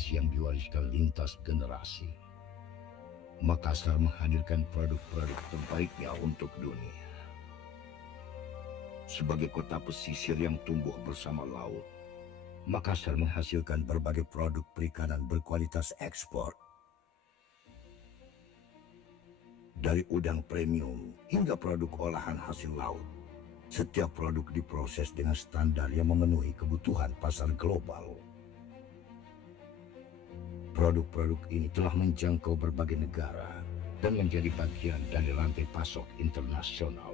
tradisi yang diwariskan lintas generasi. Makassar menghadirkan produk-produk terbaiknya untuk dunia. Sebagai kota pesisir yang tumbuh bersama laut, Makassar menghasilkan berbagai produk perikanan berkualitas ekspor. Dari udang premium hingga produk olahan hasil laut, setiap produk diproses dengan standar yang memenuhi kebutuhan pasar global. Produk-produk ini telah menjangkau berbagai negara dan menjadi bagian dari rantai pasok internasional.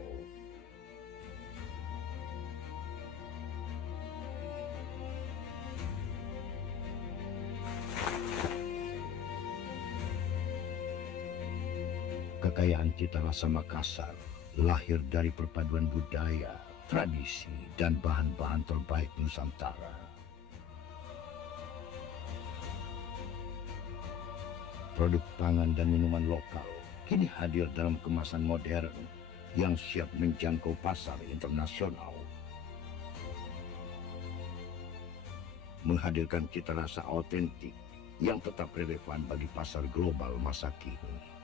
Kekayaan cita rasa Makassar lahir dari perpaduan budaya, tradisi, dan bahan-bahan terbaik Nusantara. Produk pangan dan minuman lokal kini hadir dalam kemasan modern yang siap menjangkau pasar internasional. Menghadirkan cita rasa autentik yang tetap relevan bagi pasar global masa kini.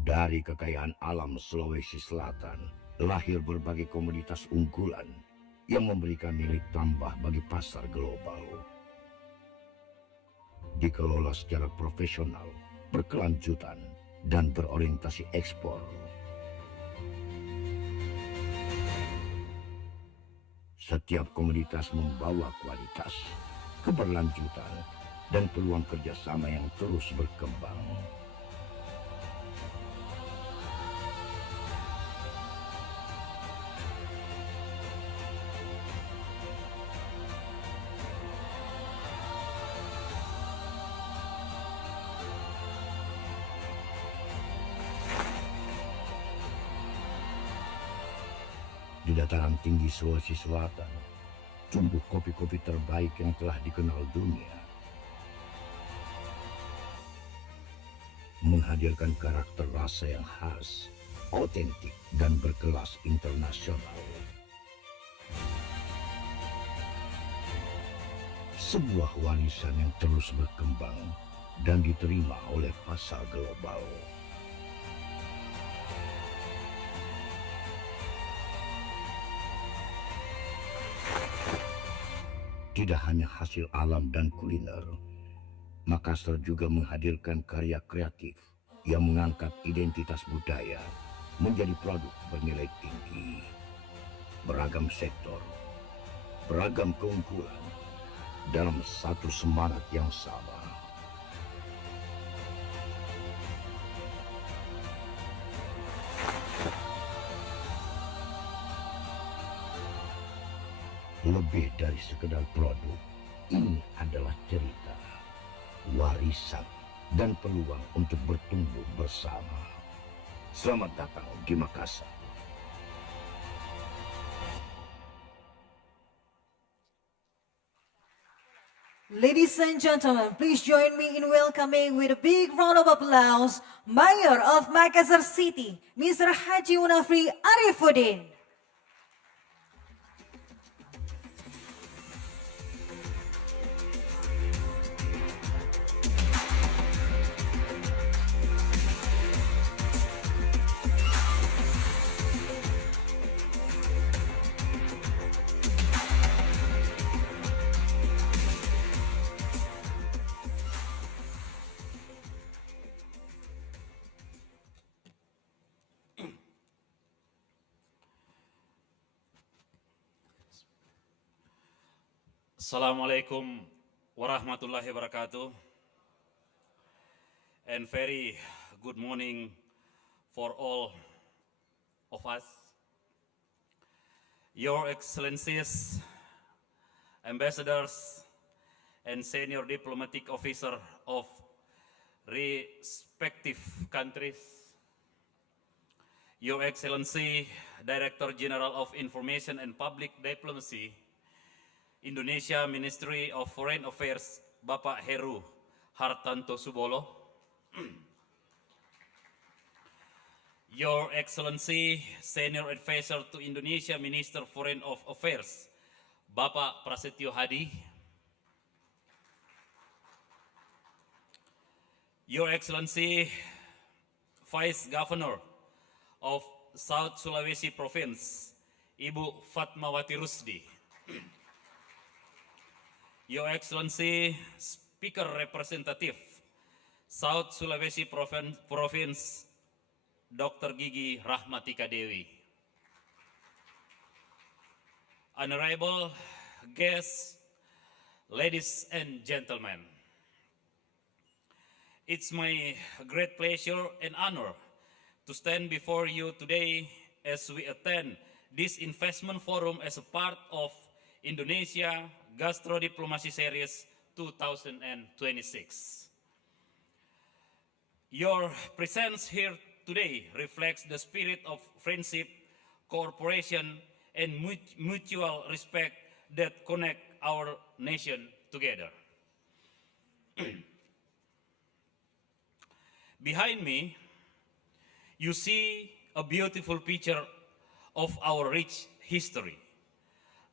Dari kekayaan alam Sulawesi Selatan, lahir berbagai komoditas unggulan yang memberikan nilai tambah bagi pasar global. Dikelola secara profesional, berkelanjutan, dan berorientasi ekspor. Setiap komoditas membawa kualitas, keberlanjutan, dan peluang kerjasama yang terus berkembang. Di dataran tinggi Sulawesi Selatan, tumbuh kopi-kopi terbaik yang telah dikenal dunia. Menghadirkan karakter rasa yang khas, autentik, dan berkelas internasional. Sebuah warisan yang terus berkembang dan diterima oleh pasar global. Tidak hanya hasil alam dan kuliner, Makassar juga menghadirkan karya kreatif yang mengangkat identitas budaya menjadi produk bernilai tinggi. Beragam sektor, beragam keunggulan dalam satu semangat yang sama. Lebih dari sekedar produk, ini adalah cerita, warisan, dan peluang untuk bertumbuh bersama. Selamat datang di Makassar. Ladies and gentlemen, please join me in welcoming with a big round of applause, Mayor of Makassar City, Mr. Haji Munafri Arifuddin. Assalamualaikum warahmatullahi wabarakatuh. And very good morning for all of us. Your Excellencies, ambassadors, and senior diplomatic officer of respective countries. Your Excellency, Director General of Information and Public Diplomacy, Indonesia Ministry of Foreign Affairs, Bapak Heru Hartanto Subolo. Your Excellency, Senior Advisor to Indonesia Minister Foreign Affairs, Bapak Prasetyo Hadi, Your Excellency, Vice Governor of South Sulawesi Province, Ibu Fatmawati Rusdi, Your Excellency, Speaker Representative, South Sulawesi Province, Dr. Gigi Rahmatika Dewi, honorable guests, ladies and gentlemen, it's my great pleasure and honor to stand before you today as we attend this investment forum as a part of Indonesia Gastro Diplomacy Series 2026. Your presence here today reflects the spirit of friendship, cooperation, and mutual respect that connect our nation together. Behind me, you see a beautiful picture of our rich history,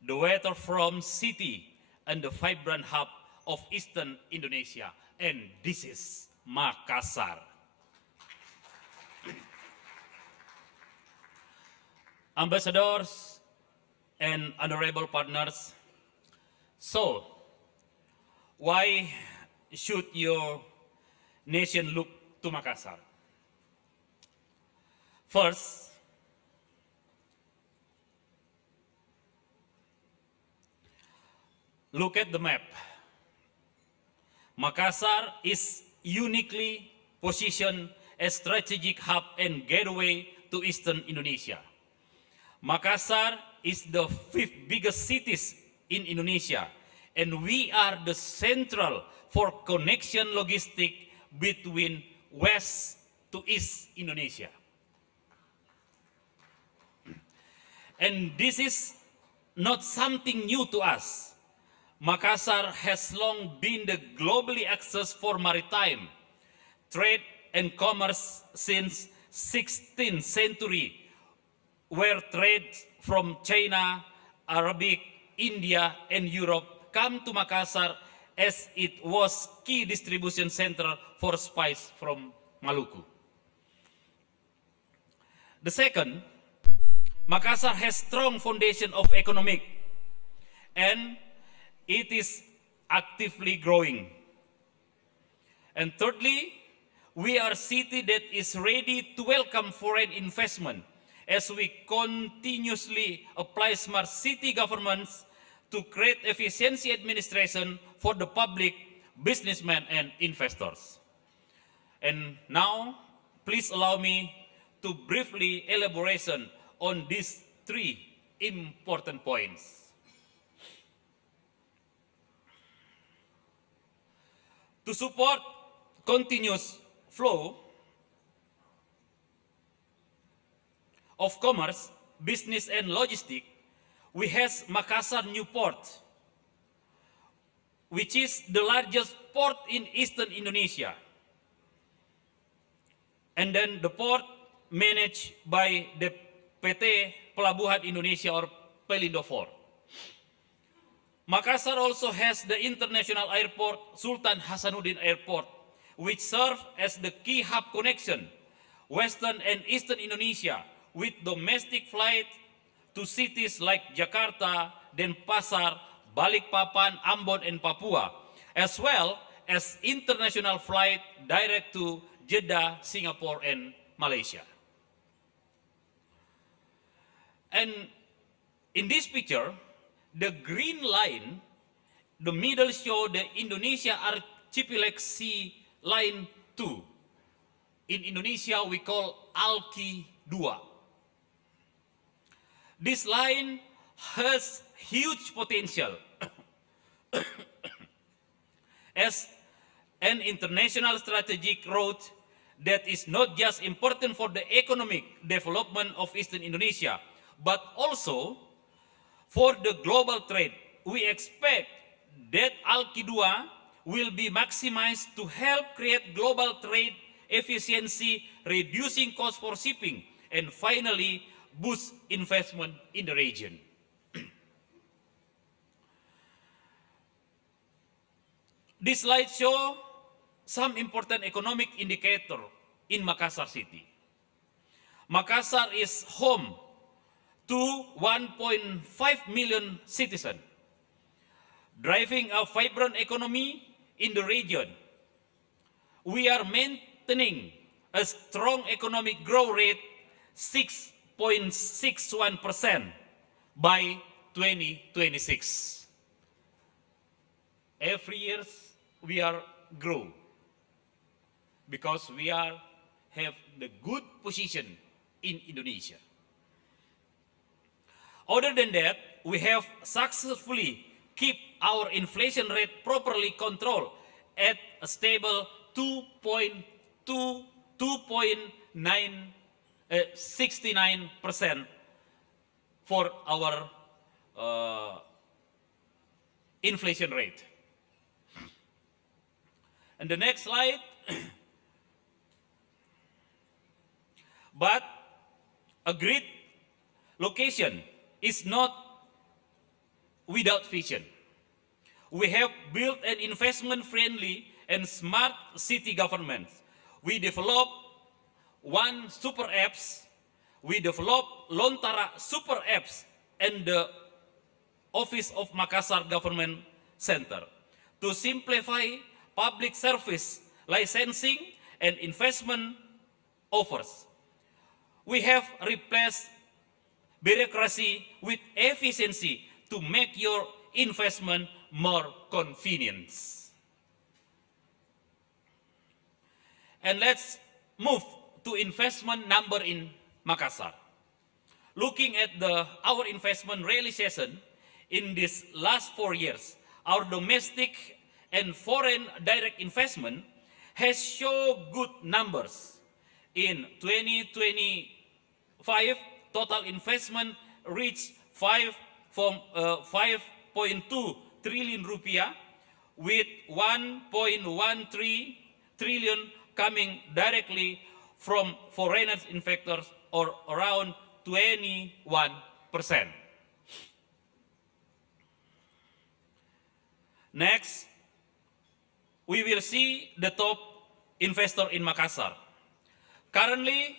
the waterfront city and the vibrant hub of Eastern Indonesia, and this is Makassar. Ambassadors and honorable partners, so why should your nation look to Makassar? First, look at the map. Makassar is uniquely positioned as strategic hub and gateway to Eastern Indonesia. Makassar is the fifth biggest cities in Indonesia, and we are the central for connection logistic between West to East Indonesia. And this is not something new to us. Makassar has long been the globally access for maritime trade and commerce since 16th century, where trade from China, Arabic, India, and Europe come to Makassar as it was key distribution center for spice from Maluku. The second, Makassar has strong foundation of economic and it is actively growing. And thirdly, we are a city that is ready to welcome foreign investment as we continuously apply smart city governments to create efficiency administration for the public, businessmen, and investors. And now, please allow me to briefly elaboration on these three important points. To support continuous flow of commerce, business, and logistics, we have Makassar New Port, which is the largest port in Eastern Indonesia. And then the port managed by the PT Pelabuhan Indonesia or Pelindo 4. Makassar also has the international airport, Sultan Hasanuddin Airport, which serves as the key hub connection, Western and Eastern Indonesia, with domestic flight to cities like Jakarta, Denpasar, Balikpapan, Ambon, and Papua, as well as international flight direct to Jeddah, Singapore, and Malaysia. And in this picture, the green line, the middle show the Indonesia Archipelago Sea Line 2. In Indonesia, we call ALKI 2. This line has huge potential as an international strategic route that is not just important for the economic development of Eastern Indonesia, but also for the global trade. We expect that ALKI 2 will be maximized to help create global trade efficiency, reducing costs for shipping, and finally boost investment in the region. This slide shows some important economic indicator in Makassar City. Makassar is home to 1.5 million citizens, driving a vibrant economy in the region. We are maintaining a strong economic growth rate, 6.61% by 2026. Every year we are grow because we have the good position in Indonesia. Other than that, we have successfully keep our inflation rate properly controlled at a stable 2.69% for our inflation rate. And the next slide. But a great location is not without vision. We have built an investment-friendly and smart city government. We developed one super apps. We developed Lontara super apps and the Office of Makassar Government Center to simplify public service licensing and investment offers. We have replaced bureaucracy with efficiency to make your investment more convenient. And let's move to investment number in Makassar. Looking at our investment realization in these last 4 years, our domestic and foreign direct investment has shown good numbers. In 2025, total investment reached 5.2 trillion rupiah, with 1.13 trillion coming directly from foreign investors, or around 21%. Next, we will see the top investor in Makassar. Currently,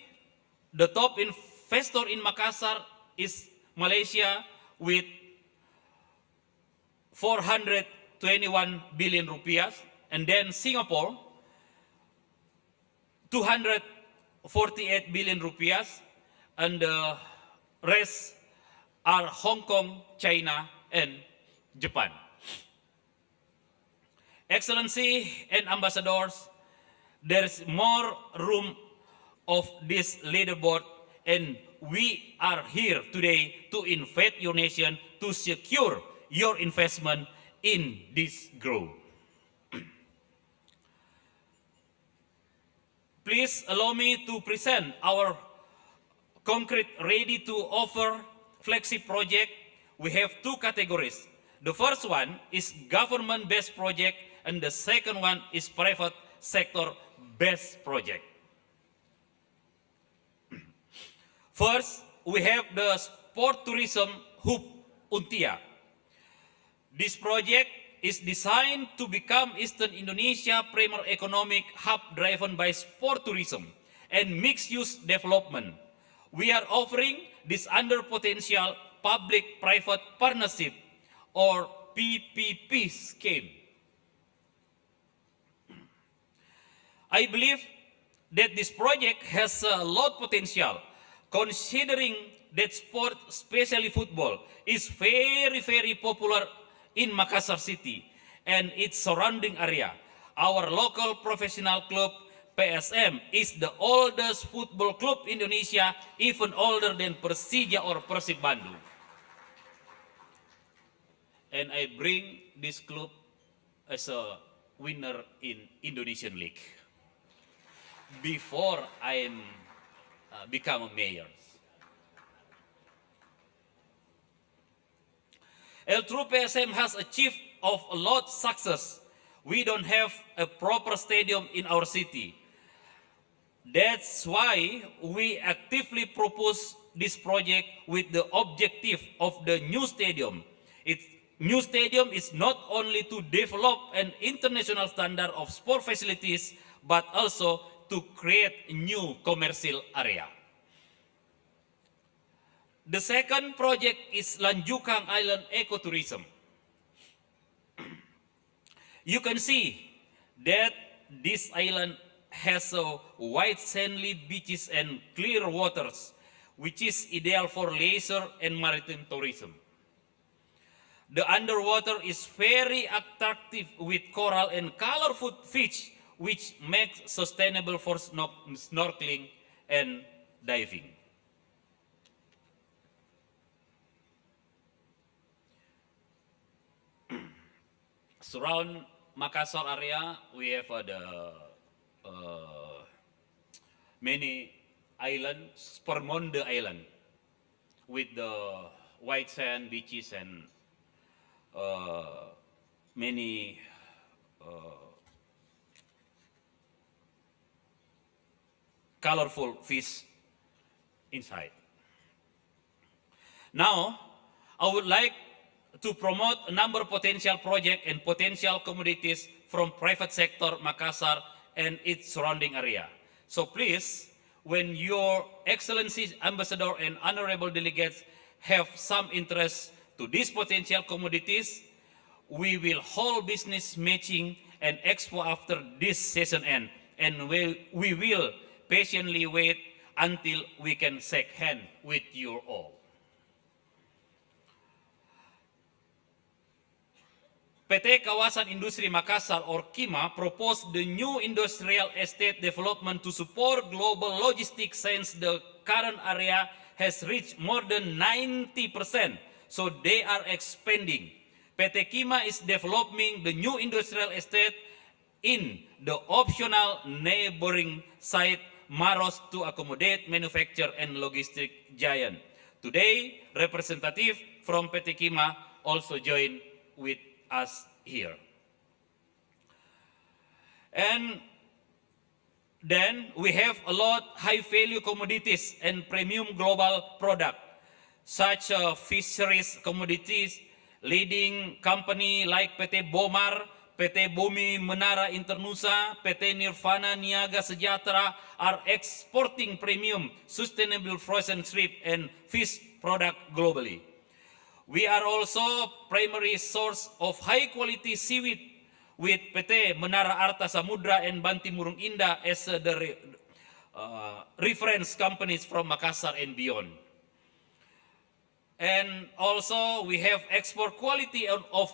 the top investor in Makassar is Malaysia with 421 billion rupiah, and then Singapore 248 billion rupiah, and the rest are Hong Kong, China, and Japan. Excellency and ambassadors, there is more room of this leaderboard, and we are here today to invite your nation to secure your investment in this growth. Please allow me to present our concrete ready-to-offer flagship project. We have two categories. The first one is government-based project, and the second one is private sector-based project. First, we have the sport tourism hub Untia. This project is designed to become Eastern Indonesia premier economic hub driven by sport tourism and mixed-use development. We are offering this under potential public-private partnership, or PPP scheme. I believe that this project has a lot of potential, considering that sport, especially football, is very, very popular in Makassar City and its surrounding area. Our local professional club, PSM, is the oldest football club in Indonesia, even older than Persija or Persib Bandung. And I bring this club as a winner in Indonesian League before I become a mayor. True PSM has achieved of a lot success. We don't have a proper stadium in our city. That's why we actively propose this project with the objective of the new stadium. New stadium is not only to develop an international standard of sport facilities, but also to create a new commercial area. The second project is Lanjukang Island Ecotourism. You can see that this island has a wide sandy beaches and clear waters, which is ideal for leisure and maritime tourism. The underwater is very attractive with coral and colorful fish, which makes sustainable for snorkeling and diving. Surround Makassar area, we have many islands, Spermonde Island, with the white sand beaches and many colorful fish inside. Now, I would like to promote a number of potential projects and potential commodities from private sector Makassar and its surrounding area. So please, when your excellencies, ambassador and honorable delegates have some interest to these potential commodities, we will hold business matching and expo after this session end, and we will patiently wait until we can shake hands with you all. PT Kawasan Industri Makassar or KIMA proposed the new industrial estate development to support global logistics since the current area has reached more than 90%, so they are expanding. PT KIMA is developing the new industrial estate in the optional neighboring site Maros to accommodate manufacture and logistic giant. Today, representative from PT KIMA also join with us here. And then we have a lot high value commodities and premium global product, such fisheries commodities, leading company like PT Bomar, PT Bumi Menara Internusa, PT Nirvana Niaga Sejahtera are exporting premium sustainable frozen shrimp and fish product globally. We are also primary source of high quality seaweed with PT Menara Arta Samudra and Bantimurung Indah as the reference companies from Makassar and beyond. And also we have export quality of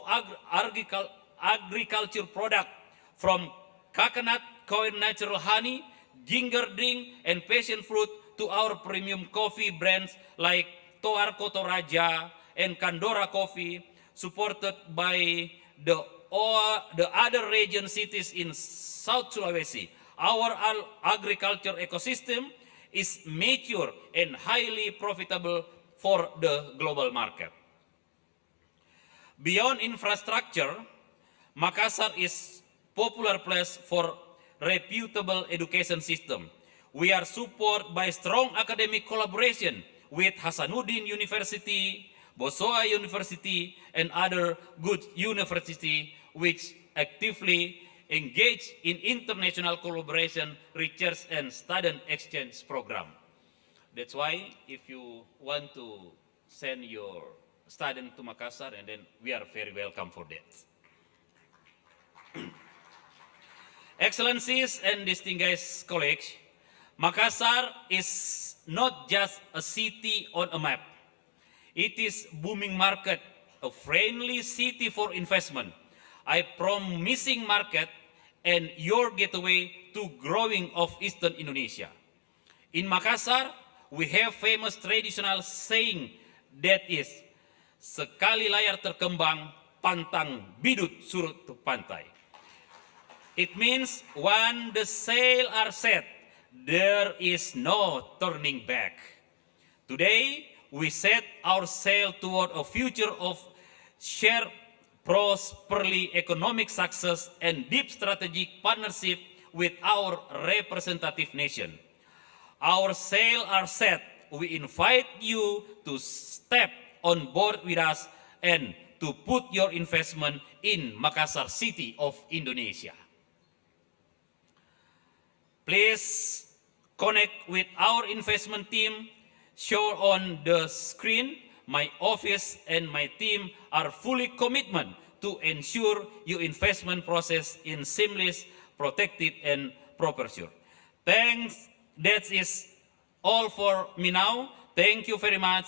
agriculture product from coconut, Koin natural honey, ginger drink, and passion fruit to our premium coffee brands like Toar Kotoraja and Kandora Coffee, supported by the other region cities in South Sulawesi. Our agriculture ecosystem is mature and highly profitable for the global market. Beyond infrastructure, Makassar is popular place for reputable education system. We are supported by strong academic collaboration with Hasanuddin University, Bosoa University, and other good university which actively engage in international collaboration, research, and student exchange program. That's why if you want to send your student to Makassar, and then we are very welcome for that. Excellencies and distinguished colleagues, Makassar is not just a city on a map. It is booming market, a friendly city for investment, a promising market, and your gateway to growing of Eastern Indonesia. In Makassar, we have famous traditional saying that is, sekali layar terkembang, pantang bidut surut ke pantai. It means when the sail are set, there is no turning back. Today, we set our sail toward a future of shared prosperly economic success and deep strategic partnership with our representative nation. Our sails are set. We invite you to step on board with us and to put your investment in Makassar City of Indonesia. Please connect with our investment team shown on the screen. My office and my team are fully committed to ensure your investment process is seamless, protected, and proper. Thanks. That is all for me now. Thank you very much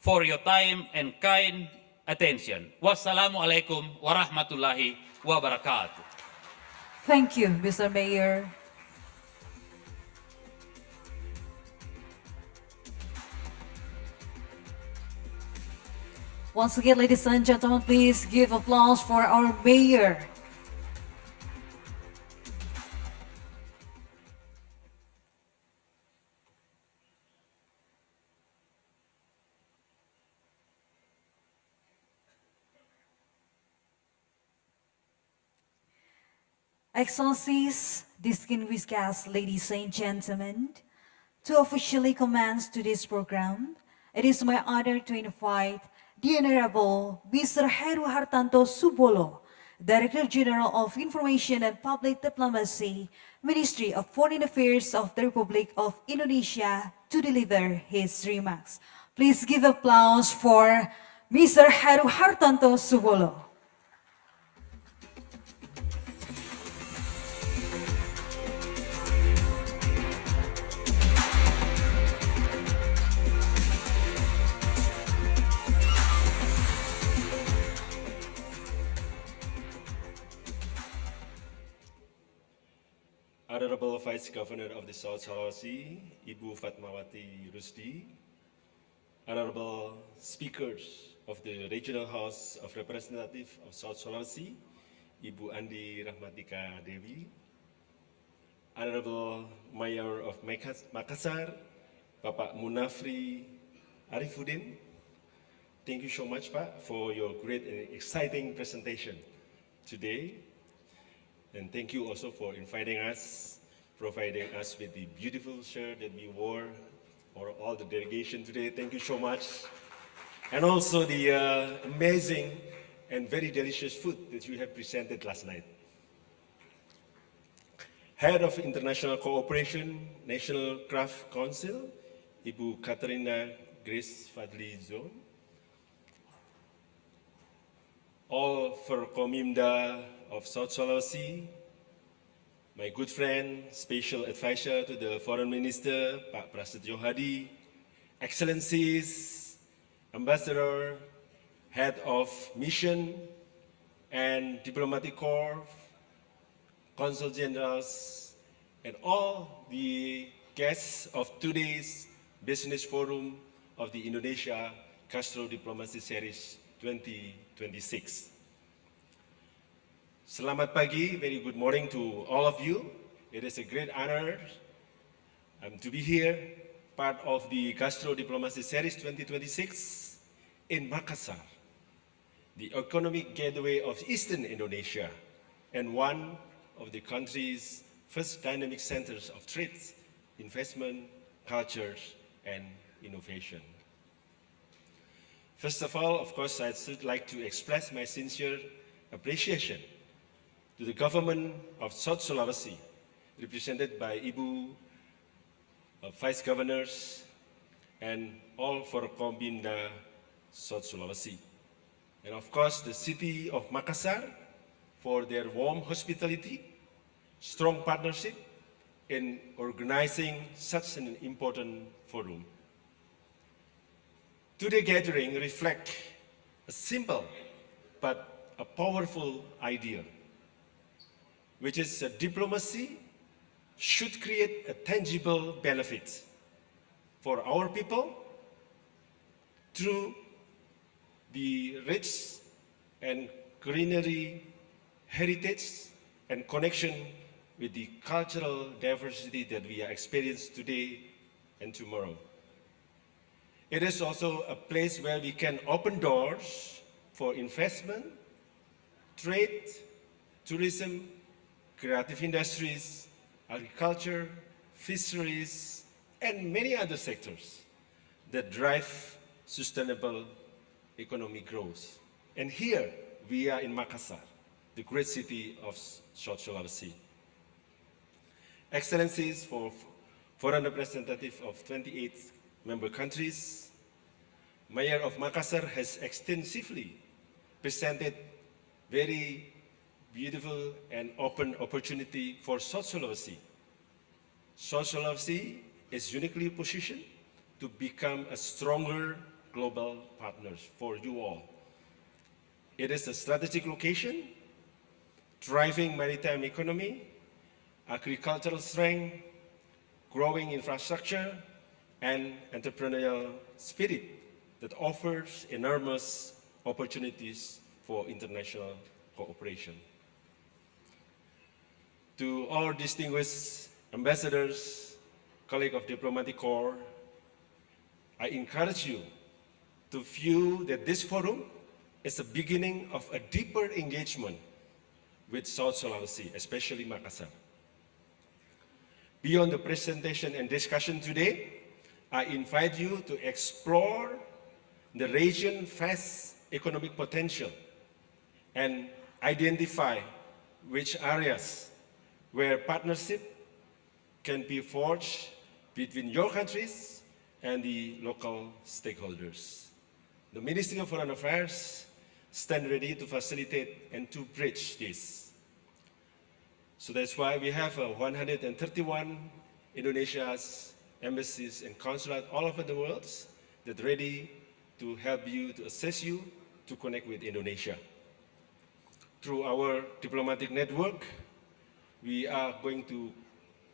for your time and kind attention. Wassalamualaikum warahmatullahi wabarakatuh. Thank you, Mr. Mayor. Once again, ladies and gentlemen, please give applause for our mayor. Excellencies, distinguished guests, ladies and gentlemen, to officially commence today's program, it is my honor to invite the Honorable Mr. Heru Hartanto Subolo, Director General of Information and Public Diplomacy, Ministry of Foreign Affairs of the Republic of Indonesia, to deliver his remarks. Please give applause for Mr. Heru Hartanto Subolo. Honorable Vice Governor of the South Sulawesi, Ibu Fatmawati Rusdi, Honorable Speakers of the Regional House of Representatives of South Sulawesi, Ibu Andi Rahmatika Dewi, Honorable Mayor of Makassar, Bapak Munafri Arifuddin. Thank you so much, Pak, for your great and exciting presentation today. And thank you also for inviting us, providing us with the beautiful shirt that we wore for all the delegation today. Thank you so much. And also the amazing and very delicious food that you have presented last night. Head of International Cooperation, National Craft Council, Ibu Katerina Grace Fadli Zon. All for Komimda of South Sulawesi, my good friend, special advisor to the Foreign Minister, Pak Prasetyo Hadi, Excellencies, Ambassador, Head of Mission and Diplomatic Corps, Consul Generals, and all the guests of today's Business Forum of the Indonesia Castro Diplomacy Series 2026. Selamat pagi, very good morning to all of you. It is a great honor to be here, part of the Castro Diplomacy Series 2026 in Makassar, the economic gateway of Eastern Indonesia and one of the country's first dynamic centers of trade, investment, culture, and innovation. First of all, of course, I would like to express my sincere appreciation to the government of South Sulawesi, represented by Ibu Vice Governors and all for Kombinda South Sulawesi. And of course, the city of Makassar for their warm hospitality, strong partnership in organizing such an important forum. Today's gathering reflects a simple but a powerful idea, which is that diplomacy should create a tangible benefit for our people through the rich and culinary heritage and connection with the cultural diversity that we are experiencing today and tomorrow. It is also a place where we can open doors for investment, trade, tourism, creative industries, agriculture, fisheries, and many other sectors that drive sustainable economic growth. And here we are in Makassar, the great city of South Sulawesi. Excellencies, for foreign representative of 28 member countries, Mayor of Makassar has extensively presented very beautiful and open opportunity for South Sulawesi. South Sulawesi is uniquely positioned to become a stronger global partner for you all. It is a strategic location, thriving maritime economy, agricultural strength, growing infrastructure, and entrepreneurial spirit that offers enormous opportunities for international cooperation. To all distinguished ambassadors, colleagues of Diplomatic Corps, I encourage you to view that this forum is the beginning of a deeper engagement with South Sulawesi, especially Makassar. Beyond the presentation and discussion today, I invite you to explore the region's vast economic potential and identify which areas where partnership can be forged between your countries and the local stakeholders. The Ministry of Foreign Affairs stands ready to facilitate and to bridge this. So that's why we have 131 Indonesia's embassies and consulate all over the world that are ready to help you, to assist you, to connect with Indonesia. Through our diplomatic network, we are going to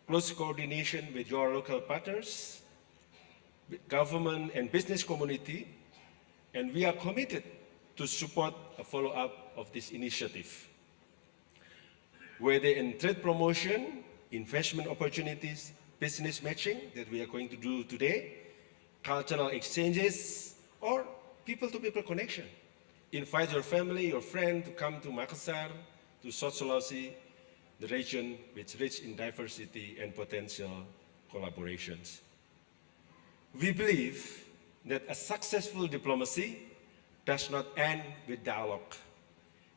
close coordination with your local partners, with government and business community, and we are committed to support a follow-up of this initiative. Whether in trade promotion, investment opportunities, business matching that we are going to do today, cultural exchanges, or people-to-people connection. Invite your family, your friend to come to Makassar, to South Sulawesi, the region which rich in diversity and potential collaborations. We believe that a successful diplomacy does not end with dialogue.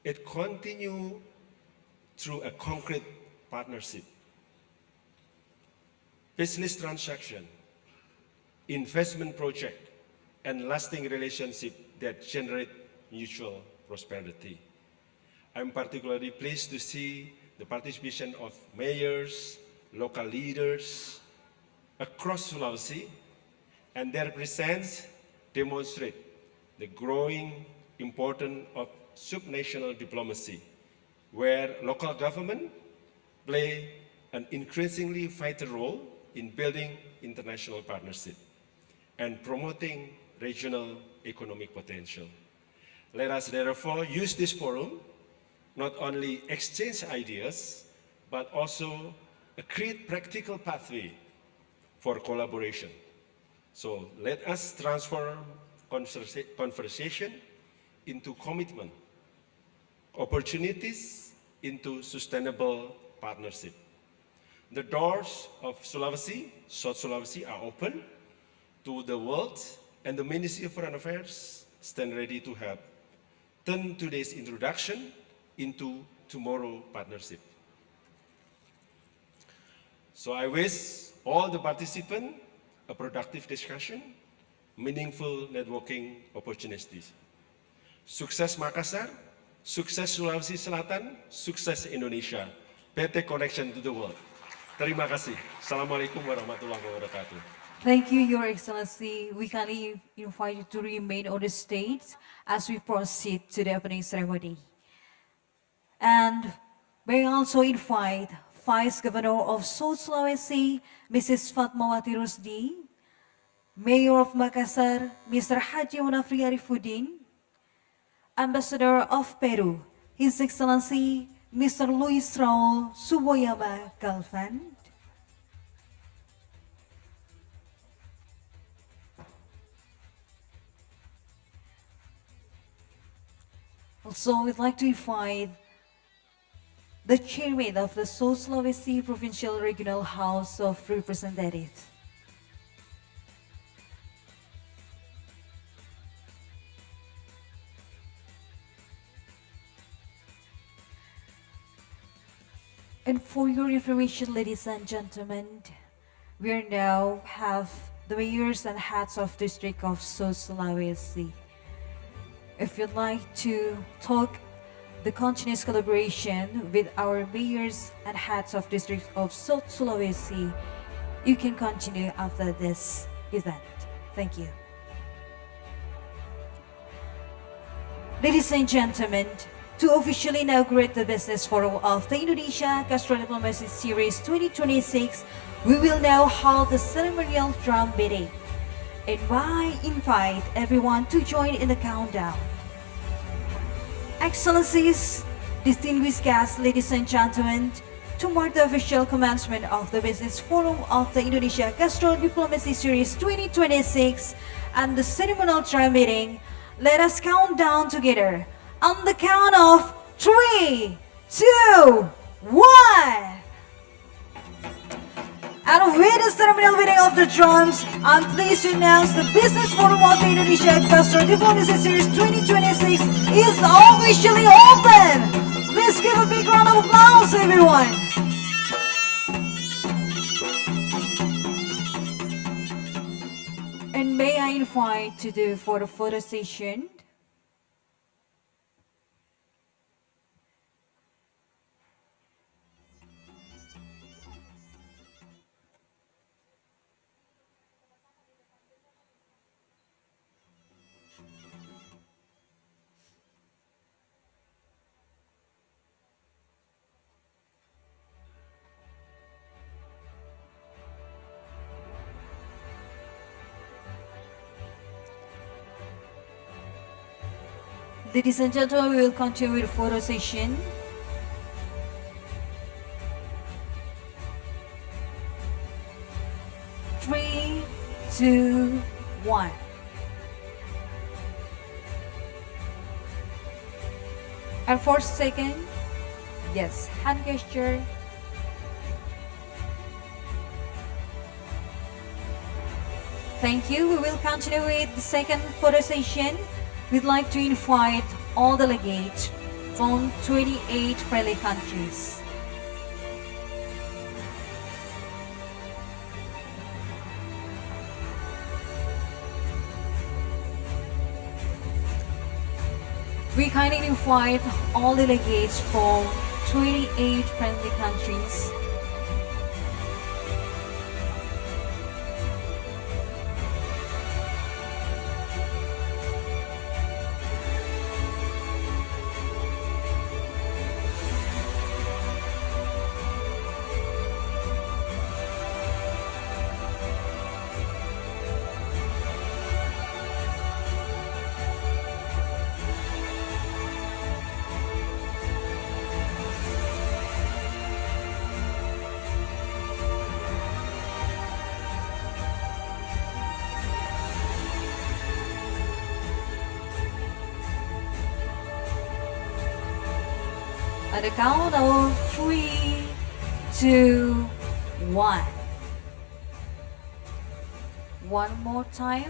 It continues through a concrete partnership. Business transaction, investment project, and lasting relationship that generate mutual prosperity. I'm particularly pleased to see the participation of mayors, local leaders across Sulawesi, and their presence demonstrate the growing importance of subnational diplomacy, where local government play an increasingly vital role in building international partnership and promoting regional economic potential. Let us therefore use this forum not only exchange ideas, but also create practical pathway for collaboration. So let us transform conversation into commitment, opportunities into sustainable partnership. The doors of Sulawesi, South Sulawesi are open to the world, and the Ministry of Foreign Affairs stand ready to help turn today's introduction into tomorrow partnership. So I wish all the participants a productive discussion, meaningful networking opportunities. Sukses Makassar, sukses Sulawesi Selatan, sukses Indonesia. PT Connection to the World. Terima kasih. Assalamualaikum warahmatullahi wabarakatuh. Thank you, Your Excellency. We kindly invite you to remain on the stage as we proceed to the opening ceremony. And we also invite Vice Governor of South Sulawesi, Mrs. Fatmawati Rusdi, Mayor of Makassar, Mr. Haji Munafri Arifuddin, Ambassador of Peru, His Excellency, Mr. Luis Raul Suboyama Galvan, also, we'd like to invite the chairman of the South Sulawesi Provincial Regional House of Representatives. And for your information, ladies and gentlemen, we are now have the mayors and heads of district of South Sulawesi. If you'd like to talk the continuous collaboration with our mayors and heads of district of South Sulawesi, you can continue after this event. Thank you. Ladies and gentlemen, to officially inaugurate the business forum of the Indonesia Gastro Diplomacy Series 2026, we will now hold the ceremonial drum beating. And I invite everyone to join in the countdown. Excellencies, distinguished guests, ladies and gentlemen, to mark the official commencement of the business forum of the Indonesia Gastro Diplomacy Series 2026 and the ceremonial drum beating, let us count down together. On the count of 3, 2, 1. And with the ceremonial beating of the drums, I'm pleased to announce the Business Forum of the Indonesia Gastro Diplomacy Series 2026 is officially open. Please give a big round of applause, everyone. And may I invite to do for the photo session. Ladies and gentlemen, we will continue with the photo session. Three, two, one. And for second, yes, hand gesture. Thank you. We will continue with the second photo session. We'd like to invite all delegates from 28 friendly countries. We kindly invite all delegates from 28 friendly countries. At the count of 3, 2, 1. One more time.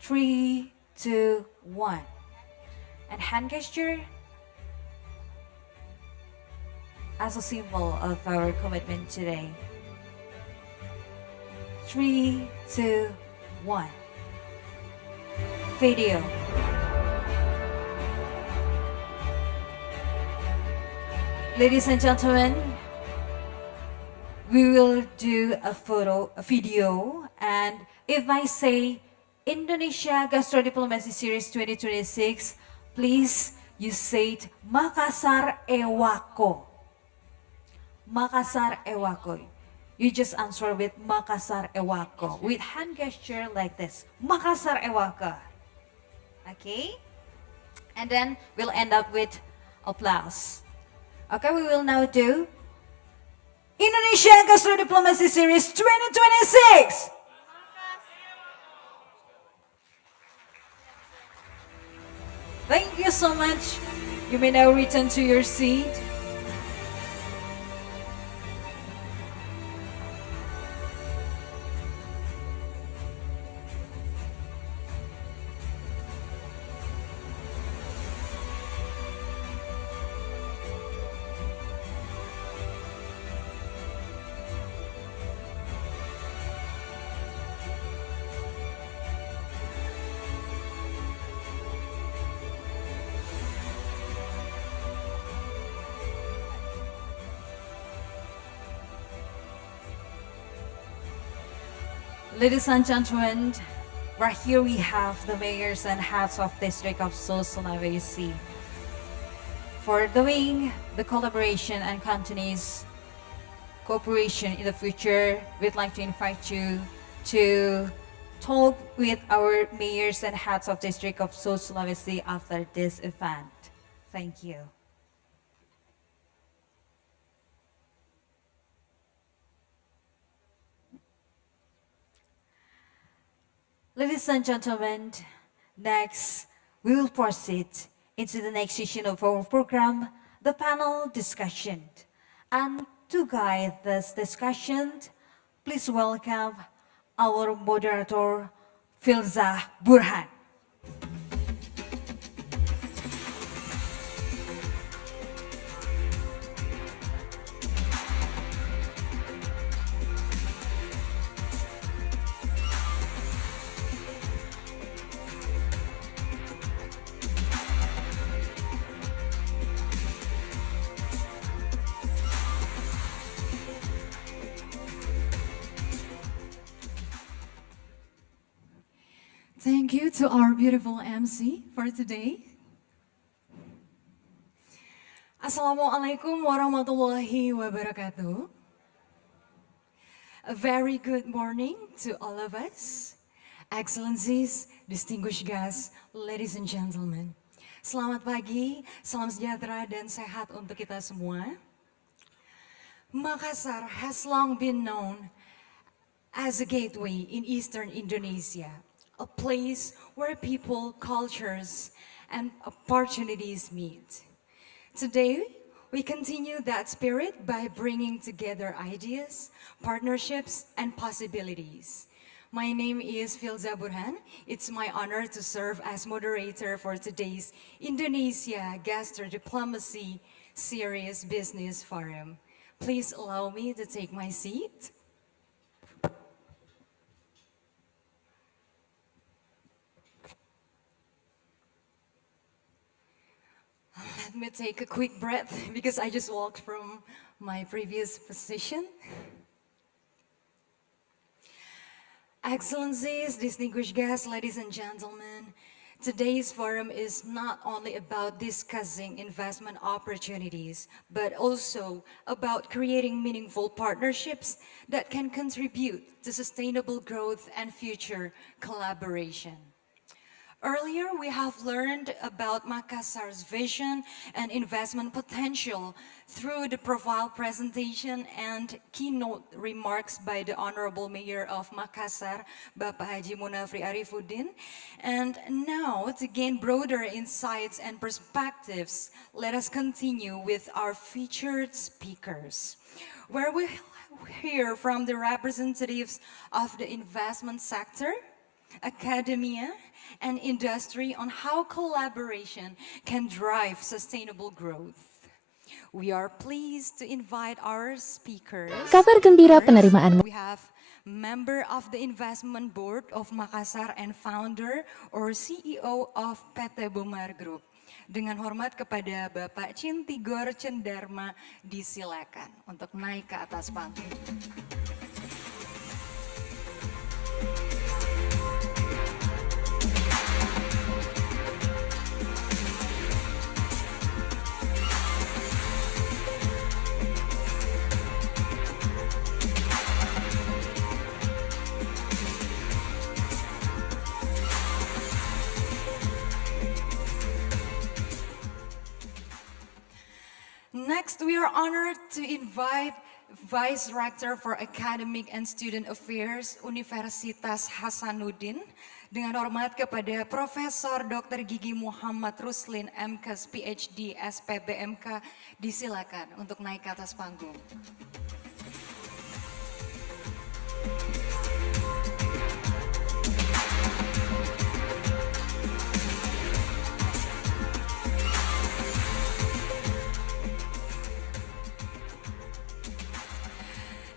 3, 2, 1. And hand gesture as a symbol of our commitment today. 3, 2, 1. Video. Ladies and gentlemen, we will do a video, and if I say Indonesia Gastro Diplomacy Series 2026, please you say it Makassar Ewako. Makassar Ewako. You just answer with Makassar Ewako with hand gesture like this. Makassar Ewako. Okay? And then we'll end up with applause. Okay, we will now do Indonesia Gastro Diplomacy Series 2026. Thank you so much. You may now return to your seat. Ladies and gentlemen, right here we have the mayors and heads of District of Sulawesi. For doing the collaboration and continuous cooperation in the future, we'd like to invite you to talk with our mayors and heads of District of Sulawesi after this event. Thank you. Ladies and gentlemen, next we will proceed into the next session of our program, the panel discussion. And to guide this discussion, please welcome our moderator, Filza Burhan. Thank you to our beautiful MC for today. Assalamualaikum warahmatullahi wabarakatuh. A very good morning to all of us, excellencies, distinguished guests, ladies and gentlemen. Selamat pagi, salam sejahtera dan sehat untuk kita semua. Makassar has long been known as a gateway in eastern Indonesia, a place where people, cultures, and opportunities meet. Today, we continue that spirit by bringing together ideas, partnerships, and possibilities. My name is Filza Burhan. It's my honor to serve as moderator for today's Indonesia Gastro Diplomacy Series Business Forum. Please allow me to take my seat. Let me take a quick breath because I just walked from my previous position. Excellencies, distinguished guests, ladies and gentlemen, today's forum is not only about discussing investment opportunities, but also about creating meaningful partnerships that can contribute to sustainable growth and future collaboration. Earlier, we have learned about Makassar's vision and investment potential through the profile presentation and keynote remarks by the Honorable Mayor of Makassar, Bapak Haji Munafri Arifuddin. And now, to gain broader insights and perspectives, let us continue with our featured speakers, where we hear from the representatives of the investment sector, academia, and industry on how collaboration can drive sustainable growth. We are pleased to invite our speakers. Kabar gembira penerimaan. We have member of the investment board of Makassar and founder or CEO of PT Bumar Group. Dengan hormat kepada Bapak Cintigor Cendarma, disilakan untuk naik ke atas panggung. Next, we are honored to invite Vice Rector for Academic and Student Affairs, Universitas Hasanuddin, Dengan hormat kepada Profesor Dr. Gigi Muhammad Ruslin, MKes PhD, SPBMK, disilakan untuk naik ke atas panggung.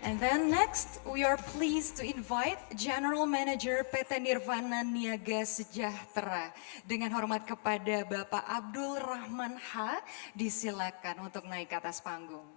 And then next, we are pleased to invite General Manager PT Nirvana Niaga Sejahtera. Dengan hormat kepada Bapak Abdul Rahman H, disilakan untuk naik ke atas panggung.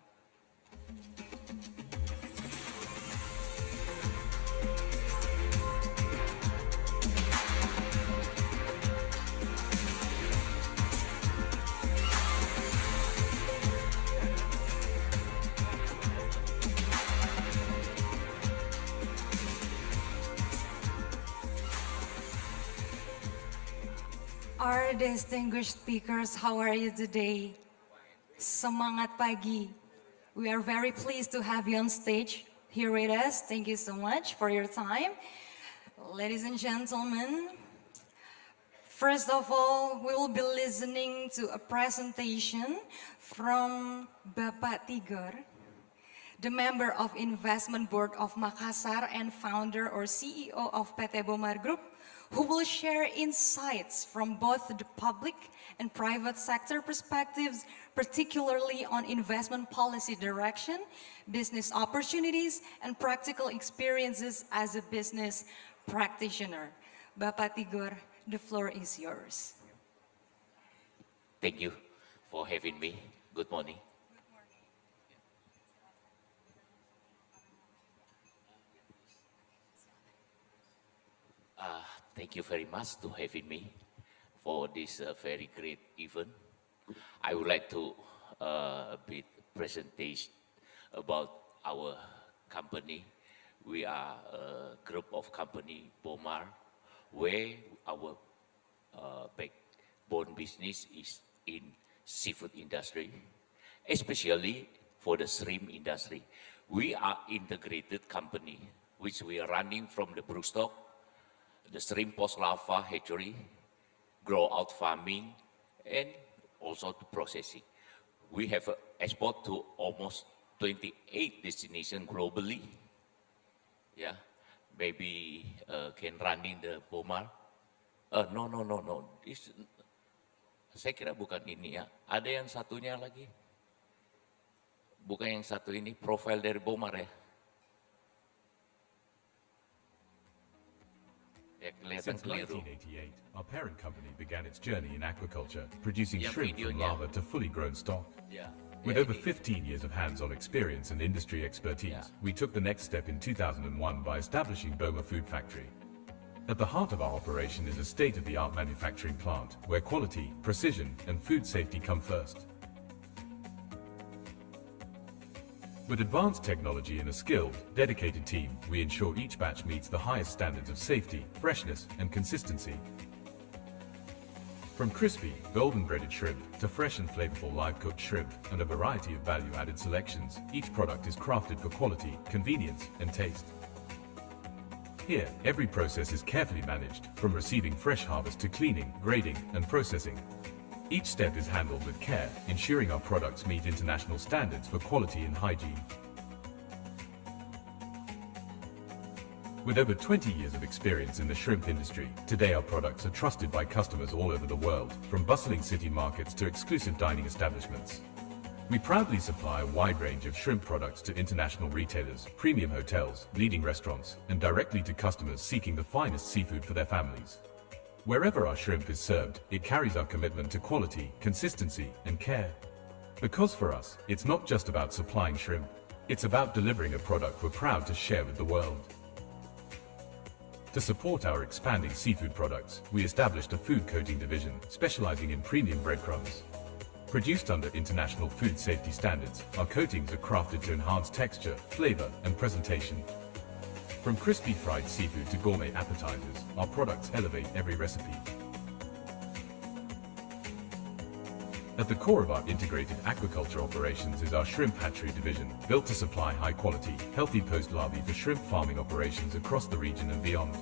Our distinguished speakers, how are you today? Semangat pagi. We are very pleased to have you on stage here with us. Thank you so much for your time. Ladies and gentlemen, first of all, we will be listening to a presentation from Bapak Tigor, the member of Investment Board of Makassar and founder or CEO of PT Bomar Group, who will share insights from both the public and private sector perspectives, particularly on investment policy direction, business opportunities, and practical experiences as a business practitioner. Bapak Tigor, the floor is yours. Thank you for having me. Good morning. Thank you very much to having me for this very great event. I would like to bit presentation about our company. We are a group of company Bomar, where our backbone business is in seafood industry, especially for the shrimp industry. We are integrated company, which we are running from the broodstock, the shrimp post-larva hatchery, grow-out farming, and also to processing. We have export to almost 28 destinations globally. Yeah, maybe can running the Bomar. No. Saya kira bukan ini ya. Ada yang satunya lagi. Bukan yang satu ini, profil dari Bomar ya. Since 1988, our parent company began its journey in aquaculture, producing Yeah, shrimp from videonya. larva to fully grown stock. Yeah. With Yeah, over ini. 15 years of hands-on experience and industry expertise, Yeah. we took the next step in 2001 by establishing Boma Food Factory. At the heart of our operation is a state-of-the-art manufacturing plant, where quality, precision, and food safety come first. With advanced technology and a skilled, dedicated team, we ensure each batch meets the highest standards of safety, freshness, and consistency. From crispy, golden breaded shrimp to fresh and flavorful live-cooked shrimp and a variety of value-added selections, each product is crafted for quality, convenience, and taste. Here, every process is carefully managed, from receiving fresh harvest to cleaning, grading, and processing. Each step is handled with care, ensuring our products meet international standards for quality and hygiene. With over 20 years of experience in the shrimp industry, today our products are trusted by customers all over the world, from bustling city markets to exclusive dining establishments. We proudly supply a wide range of shrimp products to international retailers, premium hotels, leading restaurants, and directly to customers seeking the finest seafood for their families. Wherever our shrimp is served, it carries our commitment to quality, consistency, and care. Because for us, it's not just about supplying shrimp, it's about delivering a product we're proud to share with the world. To support our expanding seafood products, we established a food coating division specializing in premium breadcrumbs. Produced under international food safety standards, our coatings are crafted to enhance texture, flavor, and presentation. From crispy fried seafood to gourmet appetizers, our products elevate every recipe. At the core of our integrated aquaculture operations is our shrimp hatchery division, built to supply high-quality, healthy post-larvae for shrimp farming operations across the region and beyond.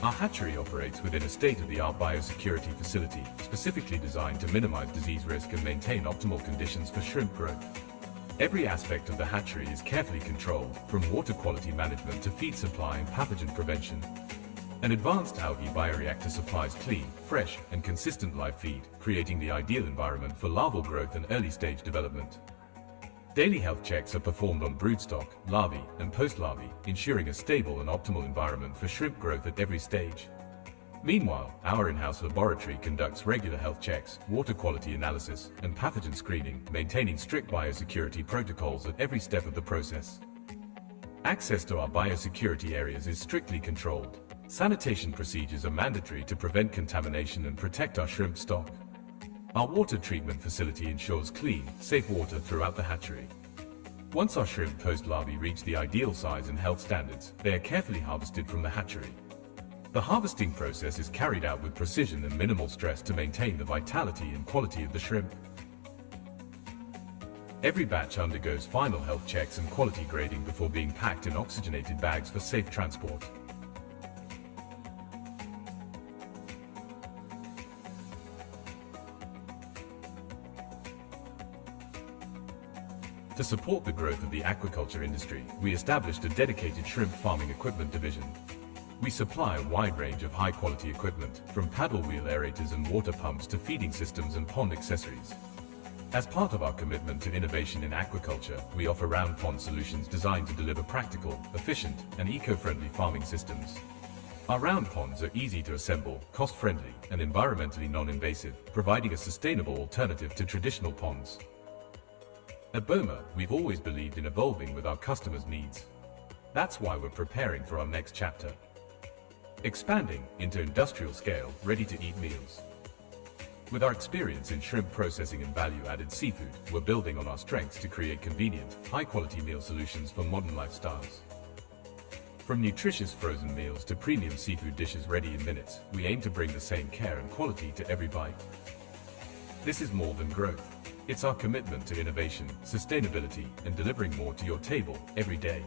Our hatchery operates within a state-of-the-art biosecurity facility, specifically designed to minimize disease risk and maintain optimal conditions for shrimp growth. Every aspect of the hatchery is carefully controlled, from water quality management to feed supply and pathogen prevention. An advanced algae bioreactor supplies clean, fresh, and consistent live feed, creating the ideal environment for larval growth and early-stage development. Daily health checks are performed on broodstock, larvae, and post-larvae, ensuring a stable and optimal environment for shrimp growth at every stage. Meanwhile, our in-house laboratory conducts regular health checks, water quality analysis, and pathogen screening, maintaining strict biosecurity protocols at every step of the process. Access to our biosecurity areas is strictly controlled. Sanitation procedures are mandatory to prevent contamination and protect our shrimp stock. Our water treatment facility ensures clean, safe water throughout the hatchery. Once our shrimp post-larvae reach the ideal size and health standards, they are carefully harvested from the hatchery. The harvesting process is carried out with precision and minimal stress to maintain the vitality and quality of the shrimp. Every batch undergoes final health checks and quality grading before being packed in oxygenated bags for safe transport. To support the growth of the aquaculture industry, we established a dedicated shrimp farming equipment division. We supply a wide range of high-quality equipment, from paddle wheel aerators and water pumps to feeding systems and pond accessories. As part of our commitment to innovation in aquaculture, we offer round pond solutions designed to deliver practical, efficient, and eco-friendly farming systems. Our round ponds are easy to assemble, cost-friendly, and environmentally non-invasive, providing a sustainable alternative to traditional ponds. At BOMA, we've always believed in evolving with our customers' needs. That's why we're preparing for our next chapter. Expanding into industrial scale, ready-to-eat meals. With our experience in shrimp processing and value-added seafood, we're building on our strengths to create convenient, high-quality meal solutions for modern lifestyles. From nutritious frozen meals to premium seafood dishes ready in minutes, we aim to bring the same care and quality to every bite. This is more than growth. It's our commitment to innovation, sustainability, and delivering more to your table every day.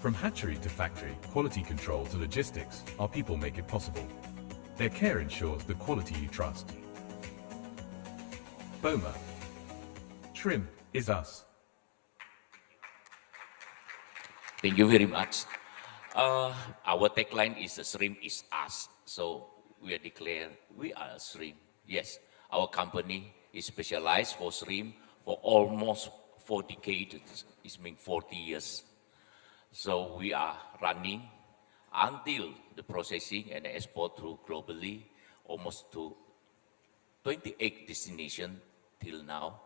From hatchery to factory, quality control to logistics, our people make it possible. Their care ensures the quality you trust. BOMA. Shrimp is us. Thank you very much. Our tagline is "Shrimp is us." So we are declared we are a shrimp. Yes, our company is specialized for shrimp for almost 4 decades. It means 40 years. So we are running until the processing and export through globally, almost to 28 destinations till now.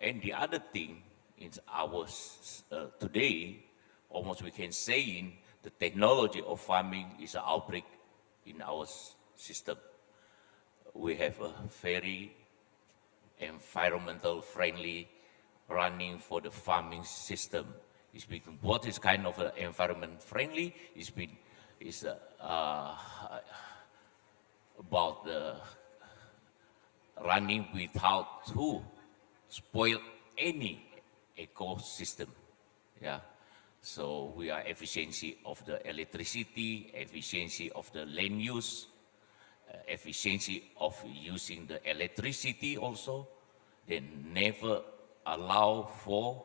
And the other thing is today, almost we can say in the technology of farming is an outbreak in our system. We have a very environmental friendly running for the farming system. It's been, what is kind of environment friendly? It's been about the running without to spoil any ecosystem. Yeah. So we are efficiency of the electricity, efficiency of the land use, efficiency of using the electricity also. They never allow for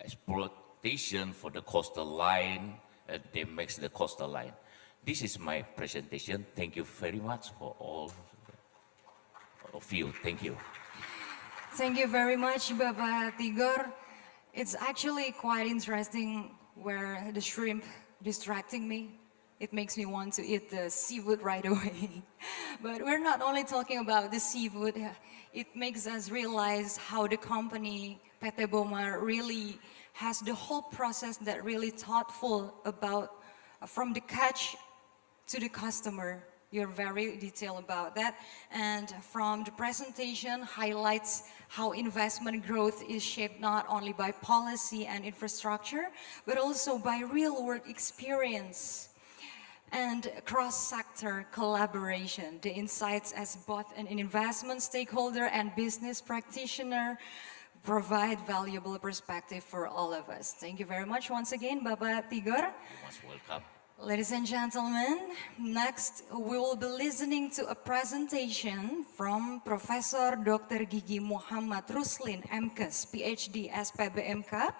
exploitation for the coastal line. They make the coastal line. This is my presentation. Thank you very much for all of you. Thank you. Thank you very much, Bapak Tigor. It's actually quite interesting where the shrimp distracting me. It makes me want to eat the seafood right away. But we're not only talking about the seafood, it makes us realize how the company PT BOMA really has the whole process that really thoughtful about from the catch to the customer. You're very detailed about that. And from the presentation highlights how investment growth is shaped not only by policy and infrastructure, but also by real-world experience and cross-sector collaboration. The insights as both an investment stakeholder and business practitioner provide valuable perspective for all of us. Thank you very much once again, Bapak Tigor. You're most welcome. Ladies and gentlemen, next we will be listening to a presentation from Professor Dr. Gigi Muhammad Ruslin, MKes, PhD, SPBMK,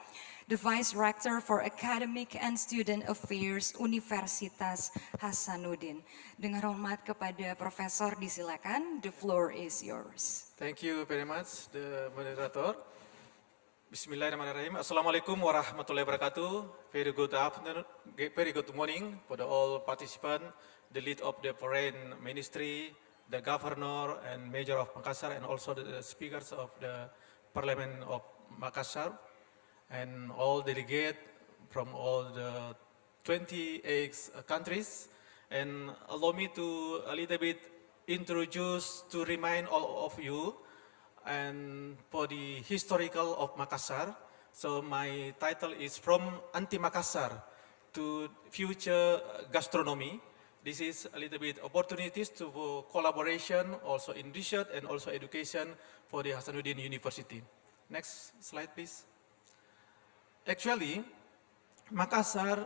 the Vice Rector for Academic and Student Affairs Universitas Hasanuddin. Dengan hormat kepada Profesor, disilakan, the floor is yours. Thank you very much, the moderator. Bismillahirrahmanirrahim. Assalamualaikum warahmatullahi wabarakatuh. Very good afternoon, very good morning for all participants, the lead of the foreign ministry, the governor and mayor of Makassar, and also the speakers of the parliament of Makassar, and all delegates from all the 28 countries. And allow me to a little bit introduce, to remind all of you and for the historical of Makassar. So my title is From Anti-Makassar to Future Gastronomy. This is a little bit opportunities to collaboration also in research and also education for the Hasanuddin University. Next slide, please. Actually, Makassar